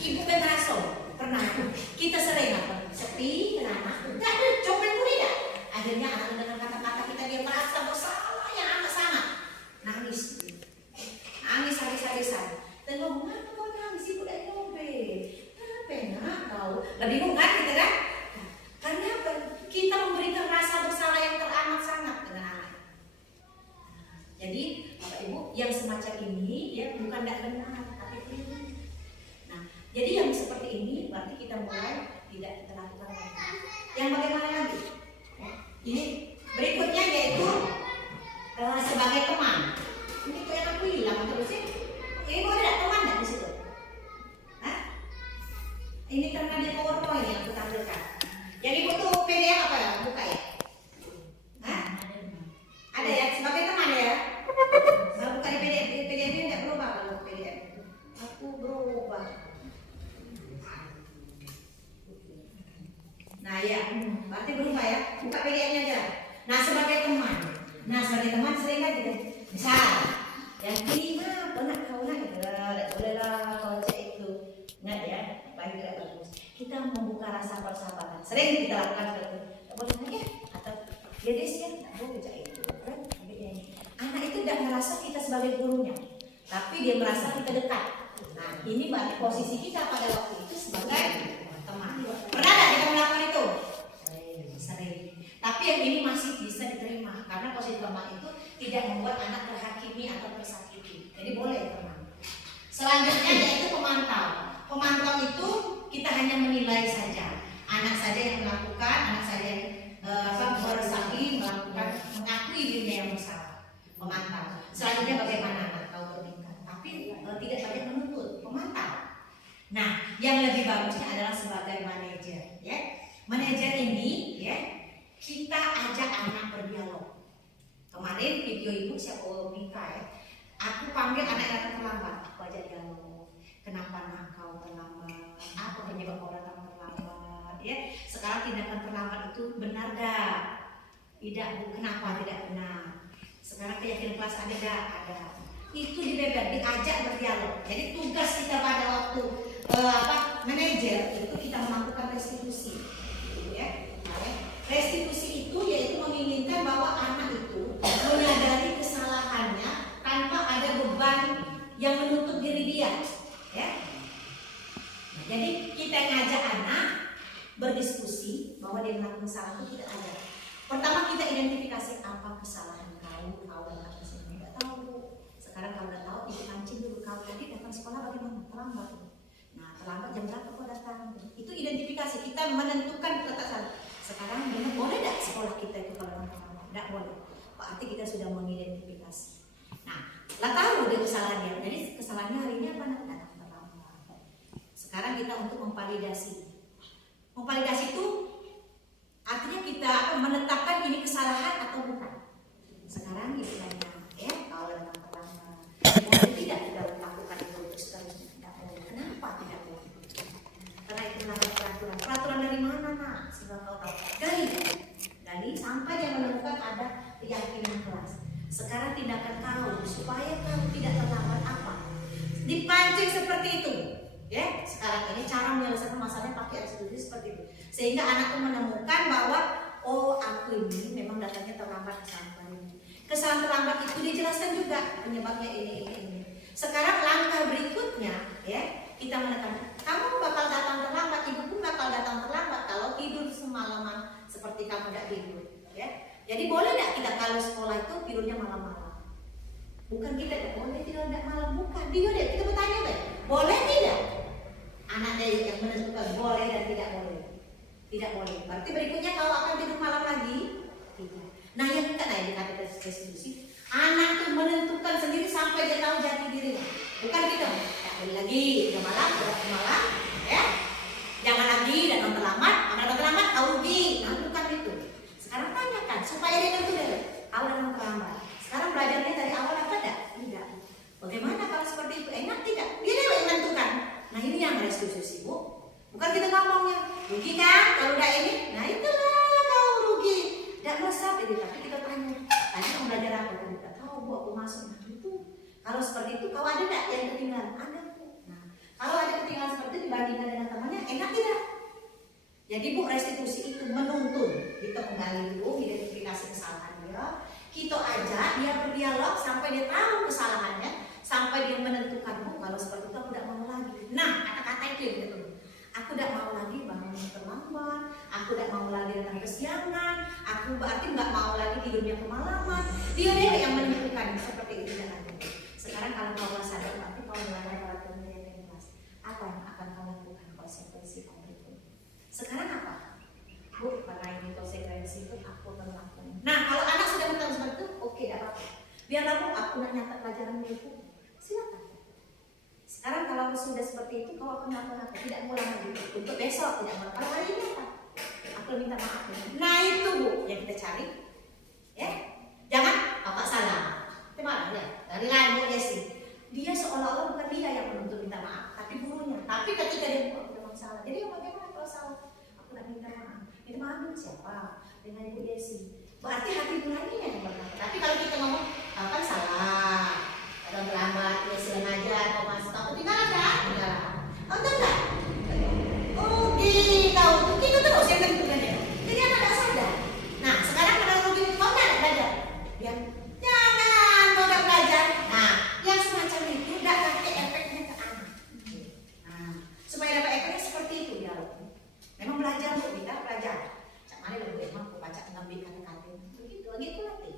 ibu kan rasul, pernah. Kita sering apa? Sepi, kenapa? Enggak ada, coba tidak. Akhirnya anak dengan kata-kata kita dia merasa bersalah, yang anak sangat nangis habis-habisan. Dan ngomong, kenapa kau nangis? Ibu udah nyobe. Kenapa nak kau? Lebih bingung kan kita kan? Karena apa? Kita memberikan rasa bersalah yang teramat sangat dengan anak. Jadi Bapak Ibu yang semacam ini, ya, bukan tidak benar, tapi keliru. Nah, jadi yang seperti ini berarti kita mulai tidak kita lakukan lagi. Yang bagaimana lagi? Ini berikutnya yaitu sebagai teman. Ini kok yang aku hilang terus sih? Ibu ada teman nggak di situ? Hah? Ini karena di PowerPoint yang aku tampilkan. Yang ibu tuh PDF apa ya? Buka ya? Hah? Ada ya? Sebagai teman ya? Nah, buka di PDF. PDF-nya nggak berubah kalau PDF. Aku berubah. Nah ya, berarti berubah ya. Buka PDF-nya aja. Nah, sebagai teman. Nah, sebagai teman sering kan gitu. Misal, yang ini mah pernah kau nak gitu. Tidak boleh lah kau cek itu. Ingat ya, baik tidak bagus. Kita membuka rasa persahabatan. Sering kita lakukan seperti itu. Tidak boleh lagi ya. Atau dia ya, tidak boleh cek itu. Kan? Anak itu tidak merasa kita sebagai gurunya, tapi dia merasa kita dekat. Nah, ini berarti posisi kita pada waktu itu sebagai teman. Pernah tidak kita melakukan itu? Sering. Tapi yang ini masih bisa diterima karena posisi teman itu tidak membuat anak terhakimi atau tersakiti. Jadi boleh teman. Selanjutnya yaitu pemantau. Pemantau itu kita hanya menilai saja. anak saja yang melakukan, anak saja yang bersaksi melakukan, mengakui dirinya yang bersalah, memantau. Selanjutnya bagaimana anak tahu bertingkah, tapi tidak banyak menuntut, memantau. Nah, yang lebih bagusnya adalah sebagai manajer, ya. Manajer ini, ya, kita ajak anak berdialog. Kemarin video ibu siapa Mika, ya. Aku panggil anak-anak terlambat, aku ajak dialog. Kenapa nak kau terlambat? Apa penyebab kau datang terlambat? Ya, sekarang tindakan terlambat itu benar dah? Tidak, Bu. Kenapa tidak benar? Sekarang keyakinan kelas ada dah? Ada. Itu dibeber, diajak berdialog. Jadi tugas kita pada waktu manajer itu kita melakukan restitusi, ya. Restitusi itu yaitu menginginkan bahwa anak itu menyadari kesalahannya tanpa ada beban yang menuntut diri dia, ya. Jadi kita ngajak anak berdiskusi bahwa dia melakukan kesalahan itu tidak ada. Pertama kita identifikasi apa kesalahan kau dan apa yang tidak tahu. Sekarang kau udah tahu, dipancing dulu kau tadi datang sekolah bagaimana? Terlambat. Nah, terlambat jam berapa kau datang? Itu identifikasi, kita menentukan ketasan. Sekarang benar boleh tidak sekolah kita itu kalau terlambat? Tidak boleh. Berarti kita sudah mengidentifikasi. Nah, lah tahu dia kesalahannya. Jadi kesalahannya hari ini apa? Datang terlambat. Sekarang kita untuk memvalidasi. Memvalidasi itu artinya kita menetapkan ini kesalahan atau bukan. Sekarang istilahnya, ya, kalau datang terlambat, boleh tidak kita melakukan itu seterusnya? Tidak boleh. Kenapa tidak boleh? Karena itu melanggar peraturan. Peraturan dari mana, nak? Sudah kau tahu. Dari sampai dia menemukan ada keyakinan kelas. Sekarang tindakan kau supaya kau tidak terlambat apa? Dipancing seperti itu. Ya, sekarang ini cara menyelesaikan masalahnya pakai restitusi seperti itu. Sehingga anak itu menemukan bahwa oh aku ini memang datangnya terlambat kesalahan ini. Kesalahan terlambat itu dijelaskan juga penyebabnya ini. Sekarang langkah berikutnya, ya, kita menekan kamu bakal datang terlambat, ibu pun bakal datang terlambat kalau tidur semalaman seperti kamu tidak tidur, ya. Jadi boleh tidak kita kalau sekolah itu tidurnya malam-malam? Bukan kita boleh tidur tidak malam, bukan. Dia deh kita bertanya deh, boleh tidak? Anak dia yang menentukan boleh dan tidak boleh. Tidak boleh. Berarti berikutnya kalau akan tidur malam lagi, tidak. Nah yang kita dikatakan restitusi, anak itu menentukan sendiri sampai dia tahu jati dirinya. Bukan kita, tidak boleh lagi, udah malam, ya. Jangan lagi datang terlambat, datang terlambat kau rugi. Nah bukan itu. Sekarang tanyakan supaya dia ngerti deh, kau datang terlambat. Sekarang belajarnya dari awal apa tidak? Tidak. Bagaimana kalau seperti itu? Enak tidak? Dia yang menentukan. Nah ini yang restitusi, Bu. Bukan kita ngomongnya rugi kan kalau udah ini. Nah itulah kau rugi. Tidak meresap ini, tapi kita tanya. Tadi kamu belajar apa? Kita tahu, Bu, aku masuk. Nah itu. Kalau seperti itu, kau ada tidak yang ketinggalan? Ada, Bu. Nah kalau ada ketinggalan seperti itu dibandingkan dengan temannya, enak tidak? Jadi Bu, restitusi itu menuntun. Kita menggali dulu, identifikasi kesalahan dia. Kita ajak dia berdialog sampai dia tahu kesalahannya, sampai dia menentukan, Bu, kalau seperti itu aku tidak mau lagi. Nah, kata-kata itu yang betul. Aku tidak mau lagi bangun terlambat, aku tidak mau lagi datang kesiangan, aku berarti nggak mau lagi tidurnya kemalaman. Dia yang menentukan seperti itu dan itu. Sekarang kalau kau sadar, berarti kau melanggar peraturan yang kelas. Apa yang akan kau lakukan konsekuensi berikut? Sekarang apa? Bu, karena ini konsekuensi itu aku akan lakukan. Nah, kalau anak sudah mengetahui seperti itu, oke, tidak apa-apa. Biarlah Bu, aku nak nyatat pelajaran dulu. Silakan. Sekarang kalau sudah seperti itu, kau akan melakukan apa? Tidak ngulang lagi. Untuk besok tidak ngulang. Kalau hari ini apa? Aku minta maaf. Nah itu Bu, yang kita cari. Ya, jangan bapak salah. Gimana ya? Dari lain Bu Desi. Dia seolah-olah bukan dia yang menuntut minta maaf, tapi gurunya. Tapi ketika dia memang salah, jadi bagaimana kalau salah? Aku nak minta maaf. Minta maaf dengan siapa? Dengan Ibu Desi. Berarti hati nurani yang berkata. Tapi kalau kita ngomong, kan salah. Atau terlambat, ya sengaja, atau masuk aku tinggal kan? Tinggal. Kau tahu nggak? Rugi kau, kita terus yang tentukan dia. Jadi anak tak sadar. Nah sekarang kalau rugi kau nggak belajar. Yang jangan kau nggak belajar. Nah yang semacam itu tidak pakai efeknya ke anak. Nah supaya dapat efeknya seperti itu dia. Memang belajar Bu, kita belajar. Cak mana lo emang aku baca ngambil kata-kata begitu, begitu nanti.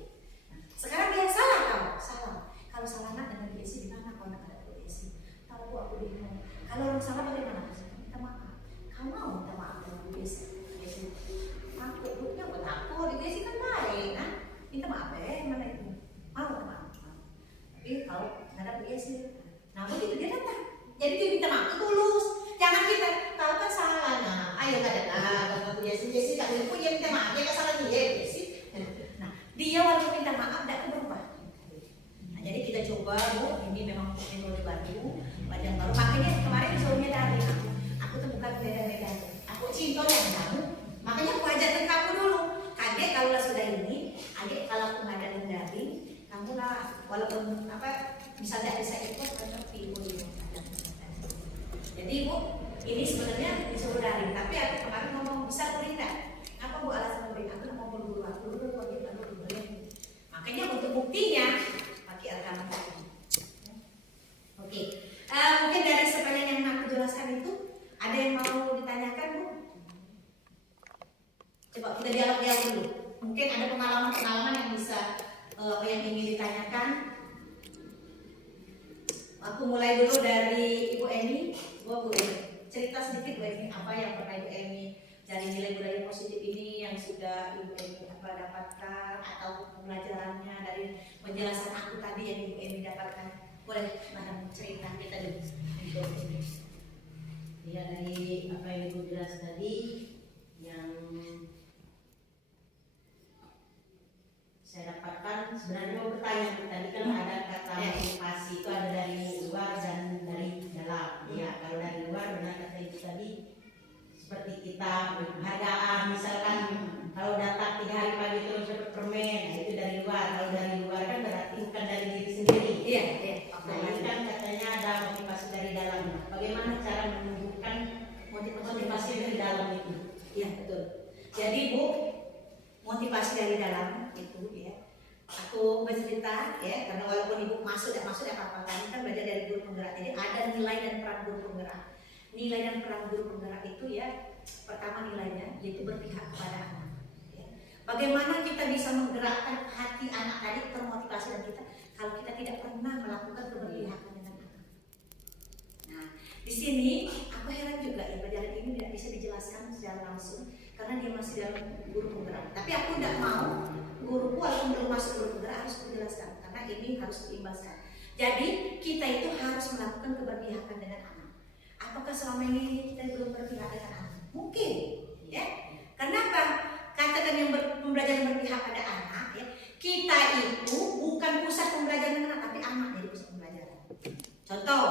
Nah, sekarang dia salah kau, salah. Kalau salah nak dengan BSI di mana kau nak ada BSI? Tahu aku bingung. Kalau orang salah bagaimana? walaupun bisa tidak bisa ikut tetap ibu yang ada. Jadi ibu ini sebenarnya disuruh daring, tapi aku kemarin ngomong bisa boleh nggak? Apa bu alasan boleh? Aku mau dulu boleh. Makanya untuk buktinya pakai rekaman tadi. Oke, mungkin dari sepanjang yang aku jelaskan itu ada yang mau ditanyakan bu? Coba kita dialog dulu. Mungkin ada pengalaman yang bisa yang ingin ditanyakan. Aku mulai dulu dari Ibu Emi. Bu Emi, cerita sedikit Bu Emi apa yang pernah Ibu Emi dari nilai budaya positif ini yang sudah Ibu Emi dapatkan atau pembelajarannya dari penjelasan aku tadi yang Ibu Emi dapatkan. Boleh cerita kita dulu. Ya, dari apa yang Ibu jelas tadi, yang saya dapatkan sebenarnya mau bertanya tadi kan ada kata motivasi itu ada dari luar dan dari dalam. Ya, kalau dari luar benar kata Ibu tadi seperti kita hargaan, misalkan kalau datang 3 hari pagi terus dapat permen, nah itu dari luar. Kalau dari luar kan berarti bukan dari diri sendiri. Iya. Nah, ini kan katanya ada motivasi dari dalam. Bagaimana cara menumbuhkan motivasi dari dalam itu? Iya betul. Jadi Bu, motivasi dari dalam itu ya. Aku bercerita ya, karena walaupun Ibu masuk apa-apa tadi kan belajar dari guru penggerak. Jadi ada nilai dan peran guru penggerak. Nilai dan peran guru penggerak itu ya, pertama nilainya yaitu berpihak kepada anak. Ya. Bagaimana kita bisa menggerakkan hati anak tadi termotivasi dan kita kalau kita tidak pernah melakukan keberpihakan dengan anak. Nah, di sini aku heran juga ya pelajaran ini tidak bisa dijelaskan secara langsung karena dia masih dalam guru penggerak. Tapi aku tidak mau guruku walaupun belum masuk guru penggerak harus menjelaskan karena ini harus diimbaskan. Jadi kita itu harus melakukan keberpihakan dengan anak. Apakah selama ini kita belum berpihak dengan anak? Mungkin, ya. Kenapa? Katakan yang pembelajaran berpihak pada anak, ya. Kita itu bukan pusat pembelajaran anak, tapi anak jadi pusat pembelajaran. Contoh,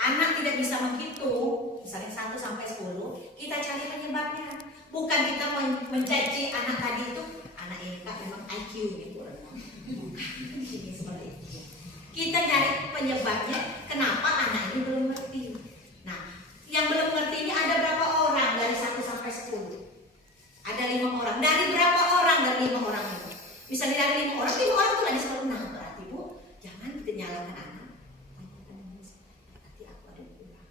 anak tidak bisa menghitung, misalnya 1 sampai 10, kita cari penyebabnya. Bukan kita mencaci anak tadi itu, anak ini kan memang IQ gitu. Ini seperti itu. Kita cari penyebabnya, kenapa anak ini belum ngerti. Nah, yang belum ngerti ini ada berapa orang dari 1 sampai 10? Ada 5 orang. Dari berapa orang dari 5 orang itu? Misalnya dari 5 orang itu lagi selalu nah berarti Bu, jangan kita nyalakan anak. Berarti aku ada kurang.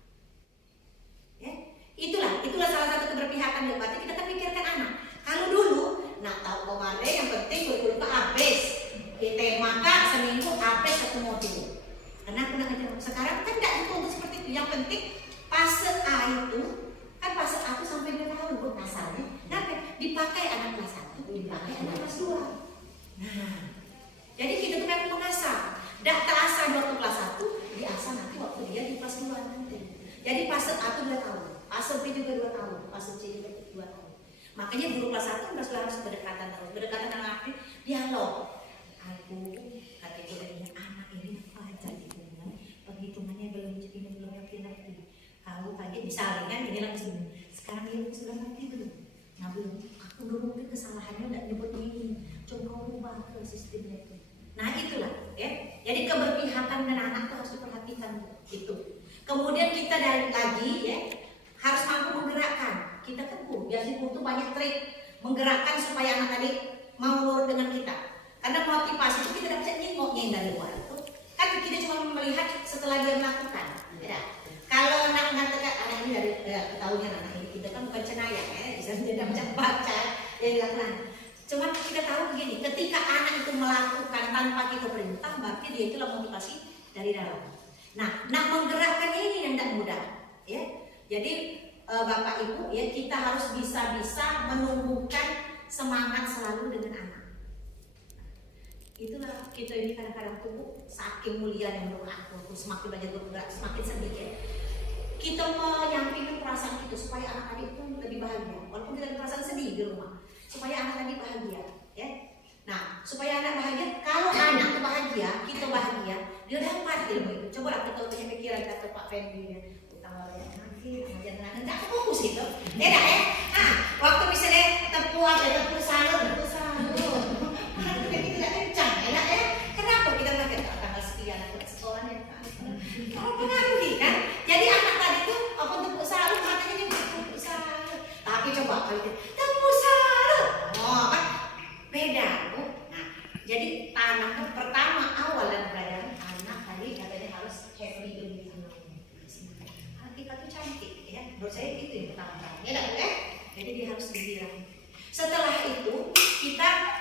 Ya, itulah salah satu keberpihakan. Berarti kita kan pikirkan anak. Kalau dulu, nah tahu kemarin yang penting kurikulum habis. Kita maka seminggu habis 1 modul. Karena aku nak ngajar. Sekarang kan tidak dituntut seperti itu. Yang penting fase A itu kan fase 1 sampai 2 tahun Bu asalnya. Nanti dipakai anak kelas 1, dipakai anak kelas 2. Nah, jadi kita tuh memang mengasah. Tidak terasa waktu kelas 1, diasah nanti waktu dia di kelas 2 nanti. Jadi fase A itu 2 tahun, fase B juga 2 tahun, fase C juga 2 tahun. Makanya guru kelas 1 harus berdekatan terus. Berdekatan dengan apa? Dialog. Aku kata ibu ini anak ini apa aja perhitungannya belum ngerti. Kalau kaget misalnya ini langsung sekarang dia sudah ngerti belum? Nah belum. Aku dulu mungkin kesalahannya nggak nyebut ini. Coba ubah ke sistemnya itu. Nah itulah ya. Jadi keberpihakan dengan anak itu harus diperhatikan itu. Kemudian kita dari lagi ya harus mampu menggerakkan. Kita kan biasanya butuh banyak trik menggerakkan supaya anak tadi mau nurut dengan kita. Karena motivasi itu kita tidak bisa nyengoknya dari luar itu. Kan kita cuma melihat setelah dia melakukan. Ya. Kalau anak mengatakan anak ini dari ketahuan anak ini kita kan bukan cenayang ya, bisa tidak bisa baca yang dilakukan. Cuma kita tahu begini, ketika anak itu melakukan tanpa kita perintah, berarti dia itulah motivasi dari dalam. Nah menggerakkan ini yang tidak mudah, ya. Jadi Bapak Ibu, ya kita harus bisa menumbuhkan semangat selalu dengan anak. Itulah kita ini kadang-kadang tuh saking mulia yang menurut aku semakin banyak bergerak semakin sedih ya. Kita menyampaikan perasaan kita supaya anak tadi itu lebih bahagia walaupun kita ada perasaan sedih di rumah supaya anak tadi bahagia ya. Nah supaya anak bahagia, kalau anak bahagia kita bahagia dia dapat ilmu itu. Coba lah kita punya pikiran kata Pak Fendi ya utama nanti jangan nggak fokus itu beda ya. Waktu misalnya tepuk salur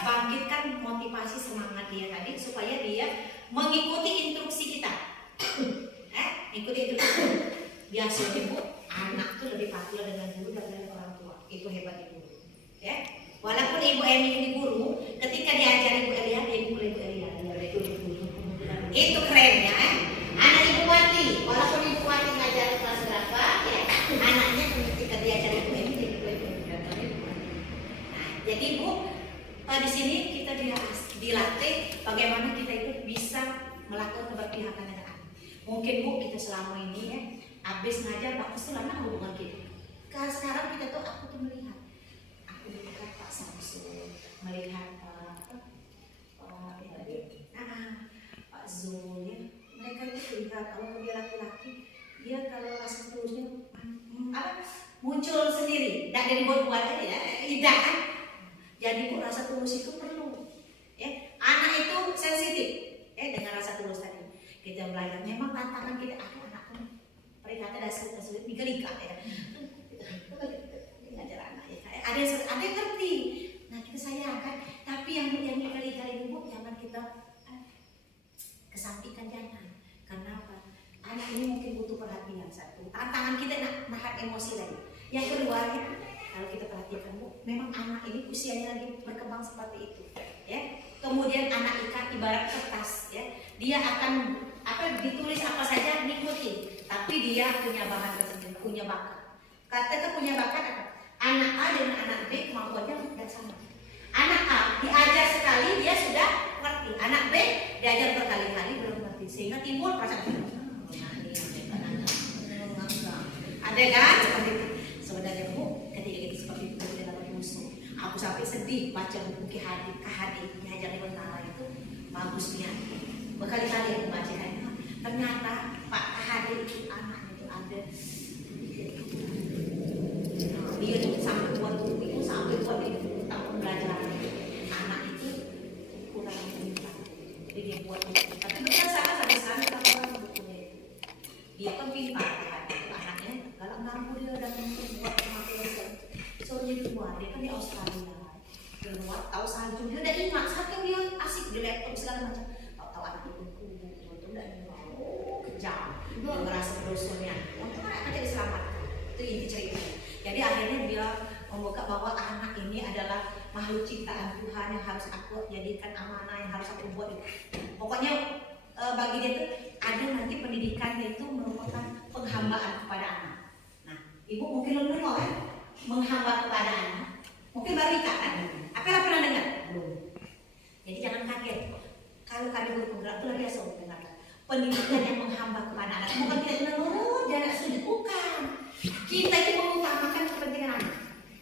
bangkitkan motivasi semangat dia tadi supaya dia mengikuti instruksi kita. Ikuti instruksi. Biasanya Bu, anak tuh lebih patuh dengan guru daripada orang tua. Itu hebat Ibu. Ya. Walaupun Ibu Emi ini guru, ketika diajari Bu Elia, dia mulai Bu Elia. Itu kerennya. Anak Ibu Wati, walaupun Ibu Wati ngajar kelas berapa, ya, anaknya ketika diajari Bu Emi, dia mulai Bu Elia. Nah, jadi Bu, di sini kita dilatih bagaimana kita itu bisa melakukan keberpihakan dengan anak. Mungkin Bu, kita selama ini ya, habis ngajar bagus tuh lama hubungan kita. Karena sekarang kita tuh aku tuh melihat Pak Samsul, melihat Pak Zul ya. Mereka itu lihat kalau dia laki-laki, dia kalau rasa tulusnya muncul sendiri, tidak dari buat-buat aja ya, tidak kan. Jadi Bu, rasa tulus itu perlu. Ya, anak itu sensitif dengan rasa tulus tadi. Kita belajar memang tantangan kita anak tuh peringatan dasar sulit liga-liga ya. Ngajar anak ya. Ada yang ngerti. Nah, kita sayangkan, tapi yang liga-liga ini Bu, jangan kita kesampingkan, jangan. Karena apa? Anak ini mungkin butuh perhatian satu. Tantangan kita nahan emosi lagi. Yang kedua ya, kalau kita perhatikan Bu, memang anak ini usianya lagi berkembang seperti itu, ya. Kemudian anak ikan ibarat kertas, ya. Dia akan ditulis apa saja ngikutin, tapi dia punya bahan tersendiri, punya bakat. Kata punya bakat apa? Anak A dengan anak B kemampuannya tidak sama. Anak A diajar sekali dia sudah ngerti, anak B diajar berkali-kali belum ngerti, sehingga timbul perasaan ada kan seperti itu. Sebenarnya Bu, ketika kita seperti itu kita dapat musuh. Aku sampai sedih baca buku Ki Hadi Hajar Bentara itu bagusnya. Berkali-kali aku bacakan. Ternyata Pak Hadi itu anaknya itu ada. Dia tuh sampai buat buku itu sampai buat itu tentang pembelajaran. Anak itu kurang pintar. Jadi dia buat buku. Tapi berdasarkan sampai sekarang kita tahu bukunya itu. Dia kan pintar. Kalau ngaku dia udah membuat kematian, suruh dia keluar, dia kan di Australia, keluar tahu salju dia udah ingat, saking dia asik di laptop segala macam, tahu anak itu tuh udah kejam, dia merasa berdosa-nya, untuk anak jadi selamat, itu inti ceritanya. Jadi akhirnya dia membuka bahwa anak ini adalah makhluk ciptaan Tuhan yang harus aku jadikan amanah, yang harus aku buat. Pokoknya bagi dia itu ada nanti pendidikannya itu merupakan penghambaan kepada anak. Ibu mungkin belum dengar kan? Menghamba kepada anak. Mungkin baru nikah kan? Apa pernah dengar? Belum. Jadi jangan kaget. Kalau kami guru penggerak itu lagi biasa dengar. Pendidikan yang menghamba kepada anak. Bukan kita menurut dia anak sujud, bukan. Kita itu mengutamakan kepentingan anak.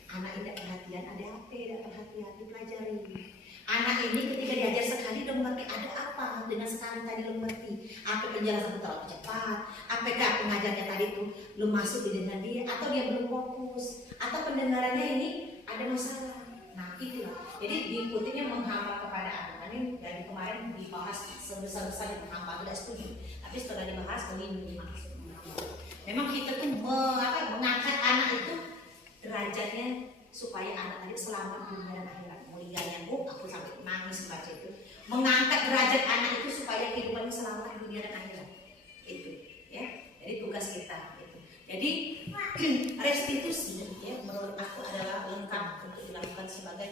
Anak ini perhatian, ada apa? Ada perhatian, dipelajari. Anak ini ketika diajar sekali udah mengerti ada apa, dengan sekali tadi belum mengerti. Apa penjelasan terlalu cepat, apakah pengajarnya tadi itu belum masuk di dengan dia, atau dia belum fokus, atau pendengarannya ini ada masalah. Nah itulah. Jadi diikutinya menghamba kepada anak. Ini dari kemarin dibahas sebesar-besarnya menghamba, tidak setuju. Tapi setelah dibahas melindungi maksud menghamba. Memang kita tuh mengangkat anak itu derajatnya supaya anak tadi selamat dunia dan akhirat. Mulianya Bu, aku sampai nangis baca itu. Mengangkat derajat anak itu supaya kehidupannya selamat di dunia dan akhirat. Itu, ya. Jadi tugas kita. Gitu. Jadi restitusi, ya, menurut aku adalah lengkap untuk dilakukan sebagai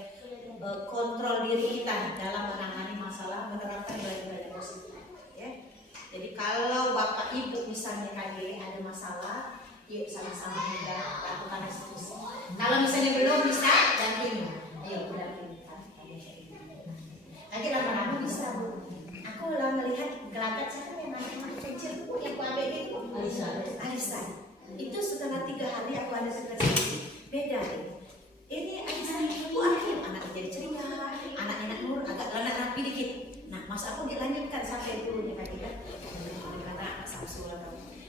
kontrol diri kita dalam menangani masalah, menerapkan nilai-nilai positif. Ya. Jadi kalau Bapak Ibu misalnya KD ada masalah, yuk sama-sama kita lakukan restitusi. Kalau misalnya belum bisa, dampingi. Ayo dampingi. Nanti lama-lama bisa Bu. Aku lah melihat gelagat saya yang anak-anak kecil Bu, yang ABG itu Alisa. Itu setelah 3 hari aku ada restitusi. Beda deh. Ini Alisa Bu, anak jadi ceria, anak-anak nur agak lenak rapi dikit. Nah, masa aku dilanjutkan sampai dulunya tadi kan. Kata anak Samsul.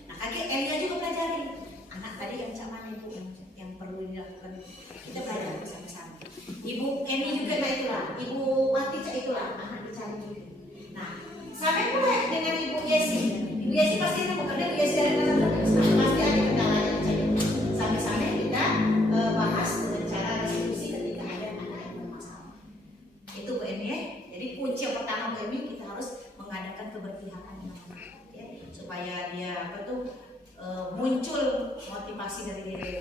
Nah, kakek Elia juga pelajari. Anak tadi yang caman itu yang perlu dilakukan. Kita belajar bersama-sama. Ibu Emi juga itulah, Ibu Mati itulah anak dicari juga. Nah, sampai pula dengan Ibu Yesi. Ibu Yesi pasti tahu karena Ibu Yesi dari mana pasti ada kendala yang dicari. Sampai-sampai kita bahas cara restitusi ketika ada anak yang bermasalah. Itu motivasi dari diri.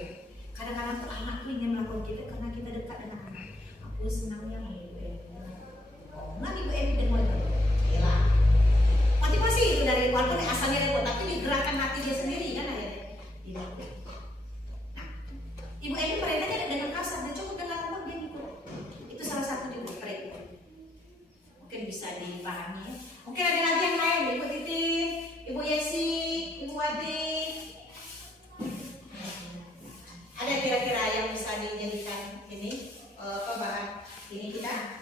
Kadang-kadang tuh anak tuh ingin melakukan kita karena kita dekat dengan anak. Aku senangnya sama ibu Emi. Oh, nggak ibu Emi dan mulai gila. Motivasi itu dari walaupun asalnya repot, tapi digerakkan hati dia sendiri kan akhirnya. Nah, ibu Emi mereka dengan kasar dan cukup dengan lembut dia ikut. Itu salah satu juga mereka. Mungkin bisa dipahami. Mungkin ada lagi yang lain, Ibu Titin, Ibu Yesi, Ibu Wati. Ada kira-kira yang bisa dijadikan ini bahan ini kita?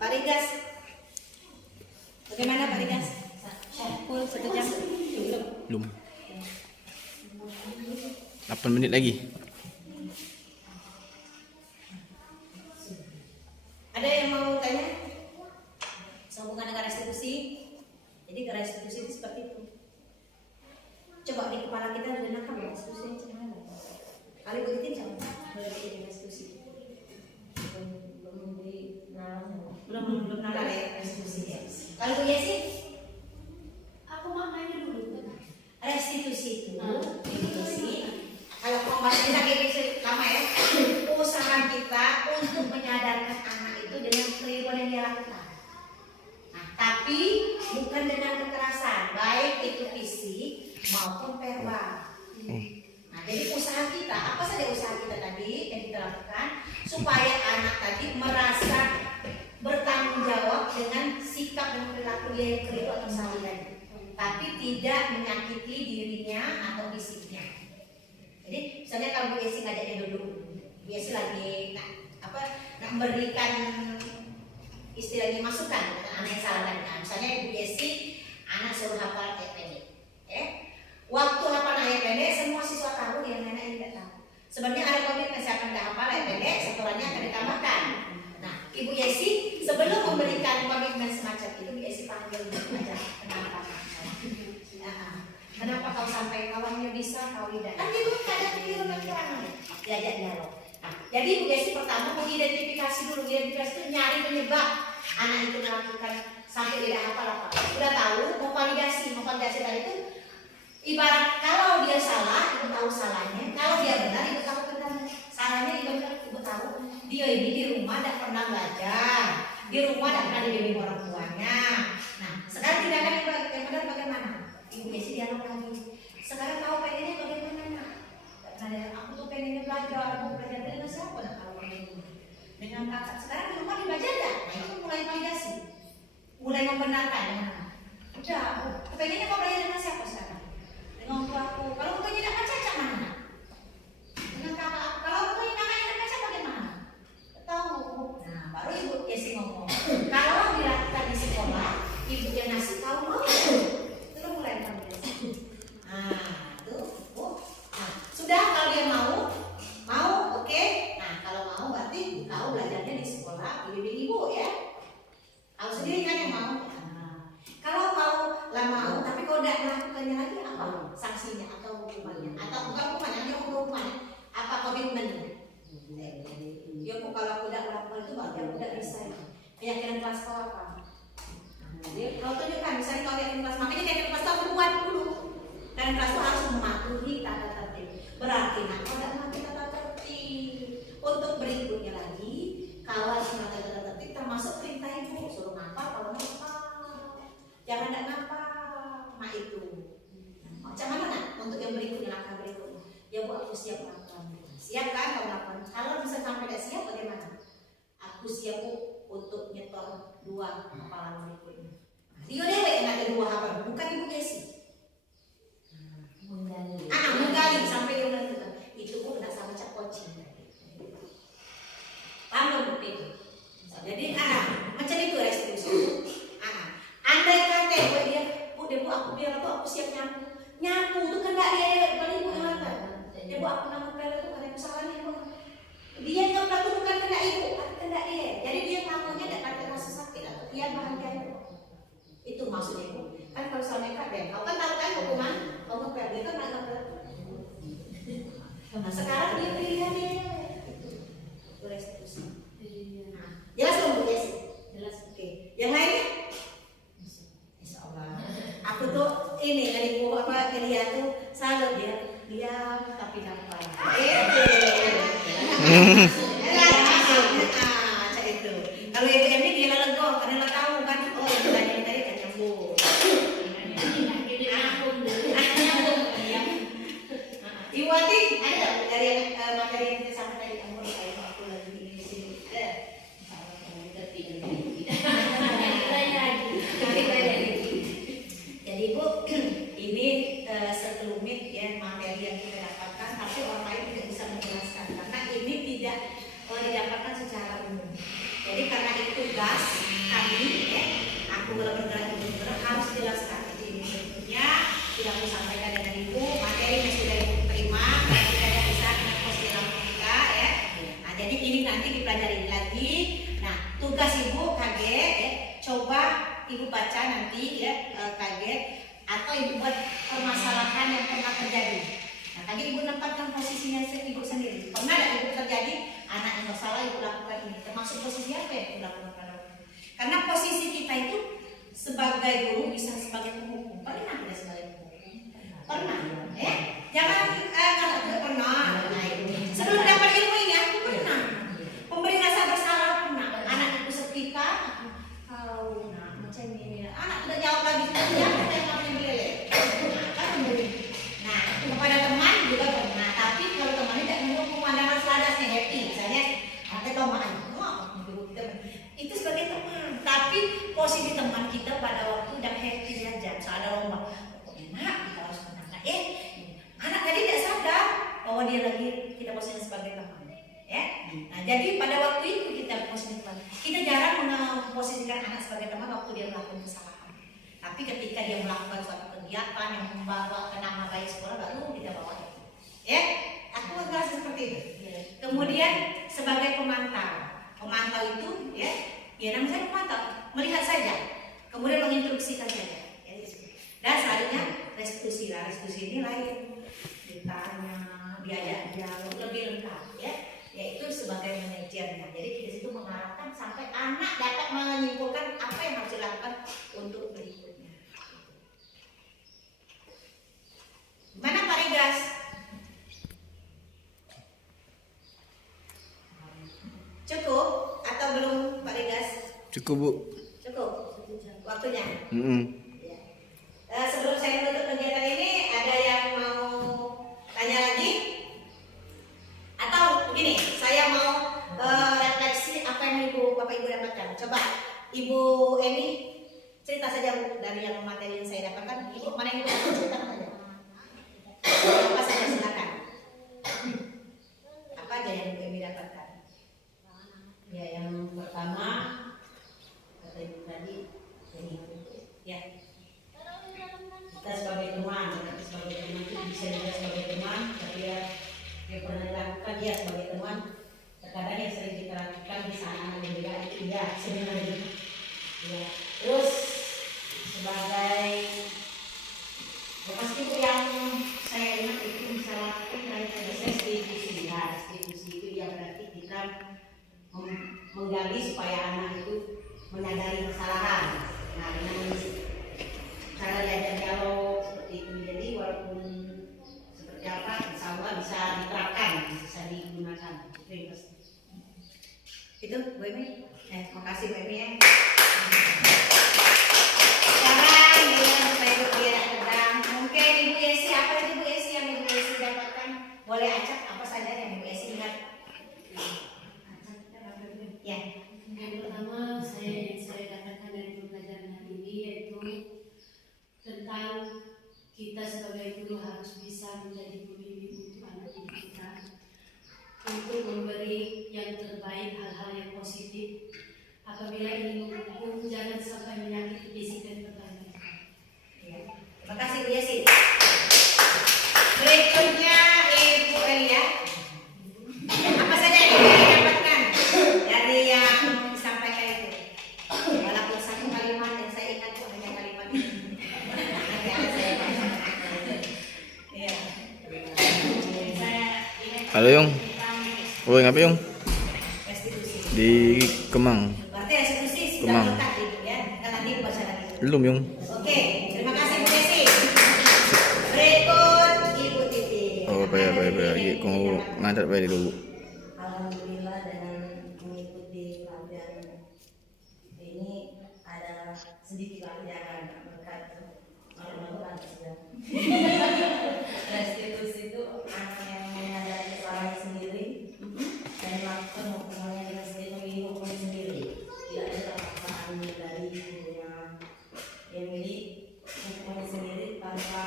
Pak Rigas, bagaimana Pak Rigas? Full 1 jam? Belum. 8 menit lagi. Ada yang mau tanya? Sehubungan dengan restitusi. Jadi ke restitusi itu seperti itu. Coba di kepala kita udah nakam restitusi macam mana? Kali Bu Titin coba boleh bikin restitusi. Belum nalar ya restitusi ya. Kalau Bu Yesi? Aku makanya dulu. Restitusi itu, kalau pembahasan kita lama ya, usaha kita untuk menyadarkan anak itu dengan perilaku yang dia lakukan. Nah, tapi bukan dengan kekerasan, baik itu fisik maupun verbal. Nah, jadi usaha kita, apa saja usaha kita tadi yang kita lakukan supaya anak tadi merasa bertanggung jawab dengan sikap dan perilaku dia yang keliru atau salah tadi, tapi tidak menyakiti dirinya atau fisiknya. Jadi misalnya kalau Bu Yesi ngajaknya duduk, Bu Yesi lagi nak memberikan istilahnya masukan dengan anak yang salah tadi. Nah, misalnya Bu Yesi anak suruh hafal ayat pendek, waktu hafal ayat pendek semua siswa tahu yang nenek ini tidak tahu. Sebenarnya ada komitmen siapa tidak hafal ayat pendek, setorannya akan ditambahkan. Nah, Ibu Yesi sebelum memberikan komitmen semacam itu, Bu Yesi panggil aja kenapa? Kenapa kau sampai kawannya bisa, kau tidak? Kan itu ada keliru dan kecurangan. Diajak dialog. Nah, jadi Bu Yesi pertama mengidentifikasi dulu, identifikasi itu nyari penyebab anak itu melakukan sampai tidak hafal apa. Sudah tahu, mau validasi tadi itu ibarat kalau dia salah, ibu tahu salahnya. Kalau dia benar, ibu tahu benar. Salahnya ibu tahu. Dia ini di rumah tidak pernah belajar, di rumah tidak pernah dibimbing orang tuanya. Nah, sekarang tindakan yang benar bagaimana? Ibu Yesi dialog lagi. Sekarang kau pengennya bagaimana? Aku tuh pengennya belajar, aku belajar dengan siapa? Nah, kalau dengan kakak. Sekarang di rumah dibaca enggak? Nah, itu mulai validasi, mulai membenarkan. Udah, aku pengennya kau belajar dengan siapa sekarang? Dengan orang tua aku. Kalau aku tidak baca, cak mana? Dengan kakak. Kalau aku kakaknya tidak baca, bagaimana? Tahu. Nah, baru Ibu Yesi ngomong. Kalau dilakukan di sekolah, ibu yang ngasih tahu mau. Mulai nah itu nah sudah kalau dia mau oke. Nah kalau mau berarti kau belajarnya di sekolah dibimbing ibu ya, kau sendiri kan yang mau. Nah, kalau kau lah mau tapi kau tidak melakukannya lagi, apa sanksinya atau hukumannya? Atau bukan hukumannya, hanya hukumannya apa komitmennya? Ya kok kalau aku tidak melakukan itu berarti aku tidak bisa. Keyakinan kelas kau apa? Jadi kalau tunjukkan, misalnya kalau keyakinan kelas, makanya keyakinan kelas itu aku buat dulu. Dan kelas itu harus mematuhi tata tertib. Berarti kalau tidak mematuhi tata tertib, untuk berikutnya lagi, kalau harus mematuhi tata tertib termasuk perintah ibu suruh ngapa, kalau ngapa, jangan tidak ngapa, mak itu. Macam mana nak? Untuk yang berikutnya, langkah berikutnya, ya bu aku siap melakukan. Siap kan kalau melakukan? Kalau bisa sampai tidak siap bagaimana? Aku siap bu untuk nyetor 2 hafalan berikutnya. Dia dewek yang ada 2 hafalan, bukan Ibu Yesi. Menggali sampai dia menentukan. Itu pun tidak sama cak coaching. Paham bukti itu. Jadi macam itu restitusi. Andai kata buat dia, bu aku bilang aku siap nyapu itu kan tidak dia balik ibu yang lakukan. Ya bu aku nangkep itu ada kesalahan ibu. Dia yang pelaku bukan kena ibu, kena dia. Jadi dia melakukannya tidak karena rasa sakit atau dia bahagia itu maksudnya ibu. Kan kalau soal nekat deh, kau kan tahu kan hukuman, kamu dia kan nggak tahu. Nah sekarang dia pilihan dia itu restitusi. Jelas belum Bu Yesi? tugas kami ya, aku bergerak ibu bergerak harus jelaskan. Jadi ini bentuknya sudah aku sampaikan dengan ibu, materi yang sudah ibu terima, tidak bisa dengan posisi kita ya. Nah, jadi ini nanti dipelajari lagi. Nah, tugas ibu KG ya, coba ibu baca nanti ya KG atau ibu buat permasalahan yang pernah terjadi. Nah, tadi ibu tempatkan posisinya ibu sendiri. Pernah ada ibu terjadi anak yang bersalah ibu lakukan ini, termasuk posisi apa yang ibu lakukan pada waktu itu? Karena posisi kita itu sebagai guru bisa sebagai penghukum. Pernah tidak sebagai penghukum? Pernah. Jangan nggak pernah. Nah, sebelum dapat ilmu ini aku pernah. Pemberi rasa bersalah pernah. Anak itu setrika. Kalau macam ini, anak tidak jawab lagi. Jangan ada yang namanya belele. Kan memberi. Nah, kepada teman juga pernah. Tapi kalau teman tidak mendukung pandangan seladasnya happy, misalnya ada tomaan, itu sebagai teman. Tapi posisi teman kita pada waktu udah happy saja, ada lomba. Enak, kita harus menang. Anak tadi tidak sadar bahwa dia lagi kita posisinya sebagai teman. Ya. Nah, jadi pada waktu itu kita posisi teman. Kita jarang memposisikan anak sebagai teman waktu dia melakukan kesalahan. Tapi ketika dia melakukan suatu kegiatan yang membawa ke nama baik sekolah, baru kita bawa itu. Ya, aku merasa seperti itu. Kemudian sebagai pemantau itu, ya namanya pemantau, melihat saja, kemudian menginstruksikan saja. Ya, dan selanjutnya restitusi lah, restitusi ini lain, ditanya, diajak dialog lebih lengkap, yaitu sebagai manajernya. Jadi di situ mengarahkan sampai anak dapat menyimpulkan apa yang harus dilakukan untuk berikutnya. Mana Pak Rigas? Cukup atau belum Pak Rigas? Cukup Bu. Cukup. Waktunya. Sebelum saya menutup kegiatan ini, ada yang mau tanya lagi? Atau begini, saya mau refleksi apa yang Bapak Ibu dapatkan. Coba Ibu Emi cerita saja Bu, dari yang materi yang saya dapatkan. Ibu mana yang Ibu ceritakan saja? Apa saja silakan. Apa aja yang Ibu Emi dapatkan? Ya, yang pertama kata ibu tadi, Ya. kita sebagai teman, tapi sebagai teman itu bisa juga sebagai teman, tapi yang pernah dilakukan dia sebagai teman. Terkadang yang sering kita lakukan di sana berbeda itu ya sebenarnya. Ya. Terus sebagai bekas ibu yang saya ingat itu bisa lakukan dari restitusi. Ya, restitusi itu ya berarti kita menggali supaya anak itu menyadari kesalahan. Nah, dengan cara diajak dialog seperti itu, jadi walaupun seperti apa, insya Allah bisa diterapkan, bisa digunakan. Itu yang pasti. Itu Bu Emi. Makasih Bu Emi ya. Sekarang ya supaya Ibu tidak tegang. Mungkin Ibu Yesi, apa itu Bu Yesi yang Ibu Yesi dapatkan? Boleh acak apa saja yang Ibu Yesi lihat? Ya. Yang pertama yang saya dapatkan dari pembelajaran hari ini yaitu tentang kita sebagai guru harus bisa menjadi pembimbing untuk anak didik kita, untuk memberi yang terbaik, hal-hal yang positif. Apabila ingin menghukum, jangan sampai menyakiti fisik dan pertanyaan. Terima kasih Bu Yesi. Berikutnya Ibu Elia. Apa saja yang Ibu Elia dapatkan dari yang disampaikan itu? Walaupun satu kalimat yang saya ingat itu hanya kalimat ini. Nanti ada saya baca. Iya. Saya ingat Halo Yung. Oh, ngapa Yung? restitusi. Di Kemang. Berarti restitusi sudah Kemang. lengkap Ibu ya. Kita nanti baca lagi. Belum Yung. Oke, terima kasih Bu Desi. Berikut Ibu Titi. Oh, baik. Kau ngantar baik dulu. Alhamdulillah dengan mengikuti pelajaran ini ada sedikit pelajaran berkat orang sudah. Restitusi itu anak yang menyadari kesalahannya sendiri dan melakukan hukumannya dengan sendiri, memilih hukum sendiri. Tidak ada paksaan dari gurunya. Dia milih hukumannya sendiri tanpa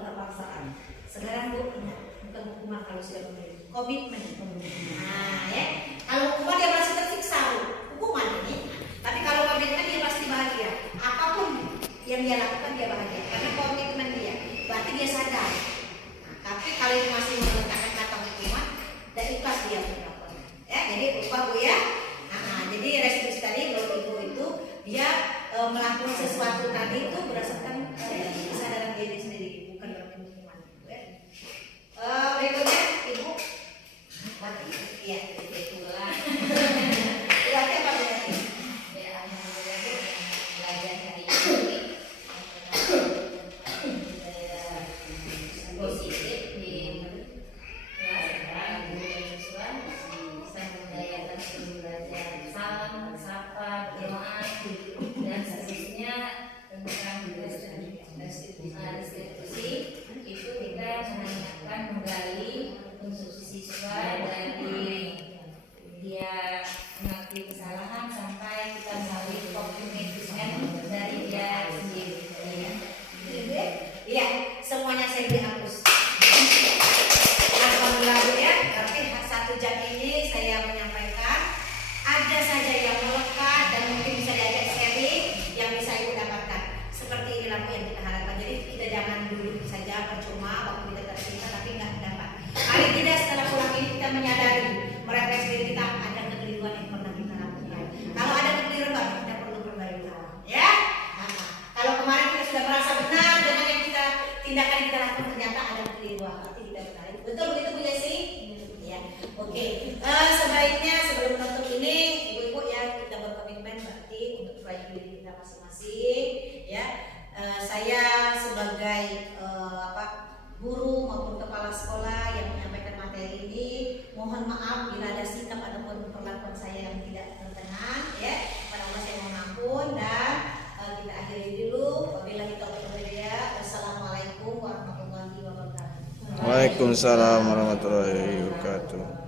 terpaksaan. Sekarang Bu, bukan hukuman kalau sudah memberi. Iya. Itulah. Berarti apa berarti? Ya, alhamdulillah Bu, belajar hari ini positif di kelas guru dan siswa bisa membahayakan sebelum belajar salam, sapa, berdoa dan seterusnya tentang restitusi itu kita menanyakan menggali untuk siswa dari dia mengakui kesalahan sampai kita melalui commitment dari dia sendiri. Iya, semuanya saya dihapus. Alhamdulillah Bu ya, berarti 1 jam ini saya menyampaikan ada saja yang melekat dan mungkin bisa diajak sharing yang bisa Ibu dapatkan. Seperti inilah Bu yang kita harapkan. Jadi kita jangan duduk saja percuma waktu kita tersisa tapi nggak dapat. Paling tidak setelah pulang ini kita menyadari, merefleksi diri kita ada kekeliruan yang pernah kita lakukan. Kalau ada kekeliruan kita perlu perbaikan, ya. Nah, kalau kemarin kita sudah merasa benar dengan yang kita tindakan yang kita lakukan ternyata ada kekeliruan, berarti kita benar. Betul begitu Bu Yesi? Ya. Oke. Sebaiknya sebelum menutup ini, ibu-ibu ya kita berkomitmen berarti untuk proyek diri kita masing-masing, ya. Saya sebagai guru maupun kepala sekolah yang menyampaikan materi ini, mohon maaf bila ada sikap ataupun perlakuan saya yang tidak berkenan, ya. Pada Allah saya mohon ampun dan kita akhiri dulu. Wabillahi taufiq wal hidayah. Wassalamualaikum warahmatullahi wabarakatuh. Waalaikumsalam warahmatullahi wabarakatuh.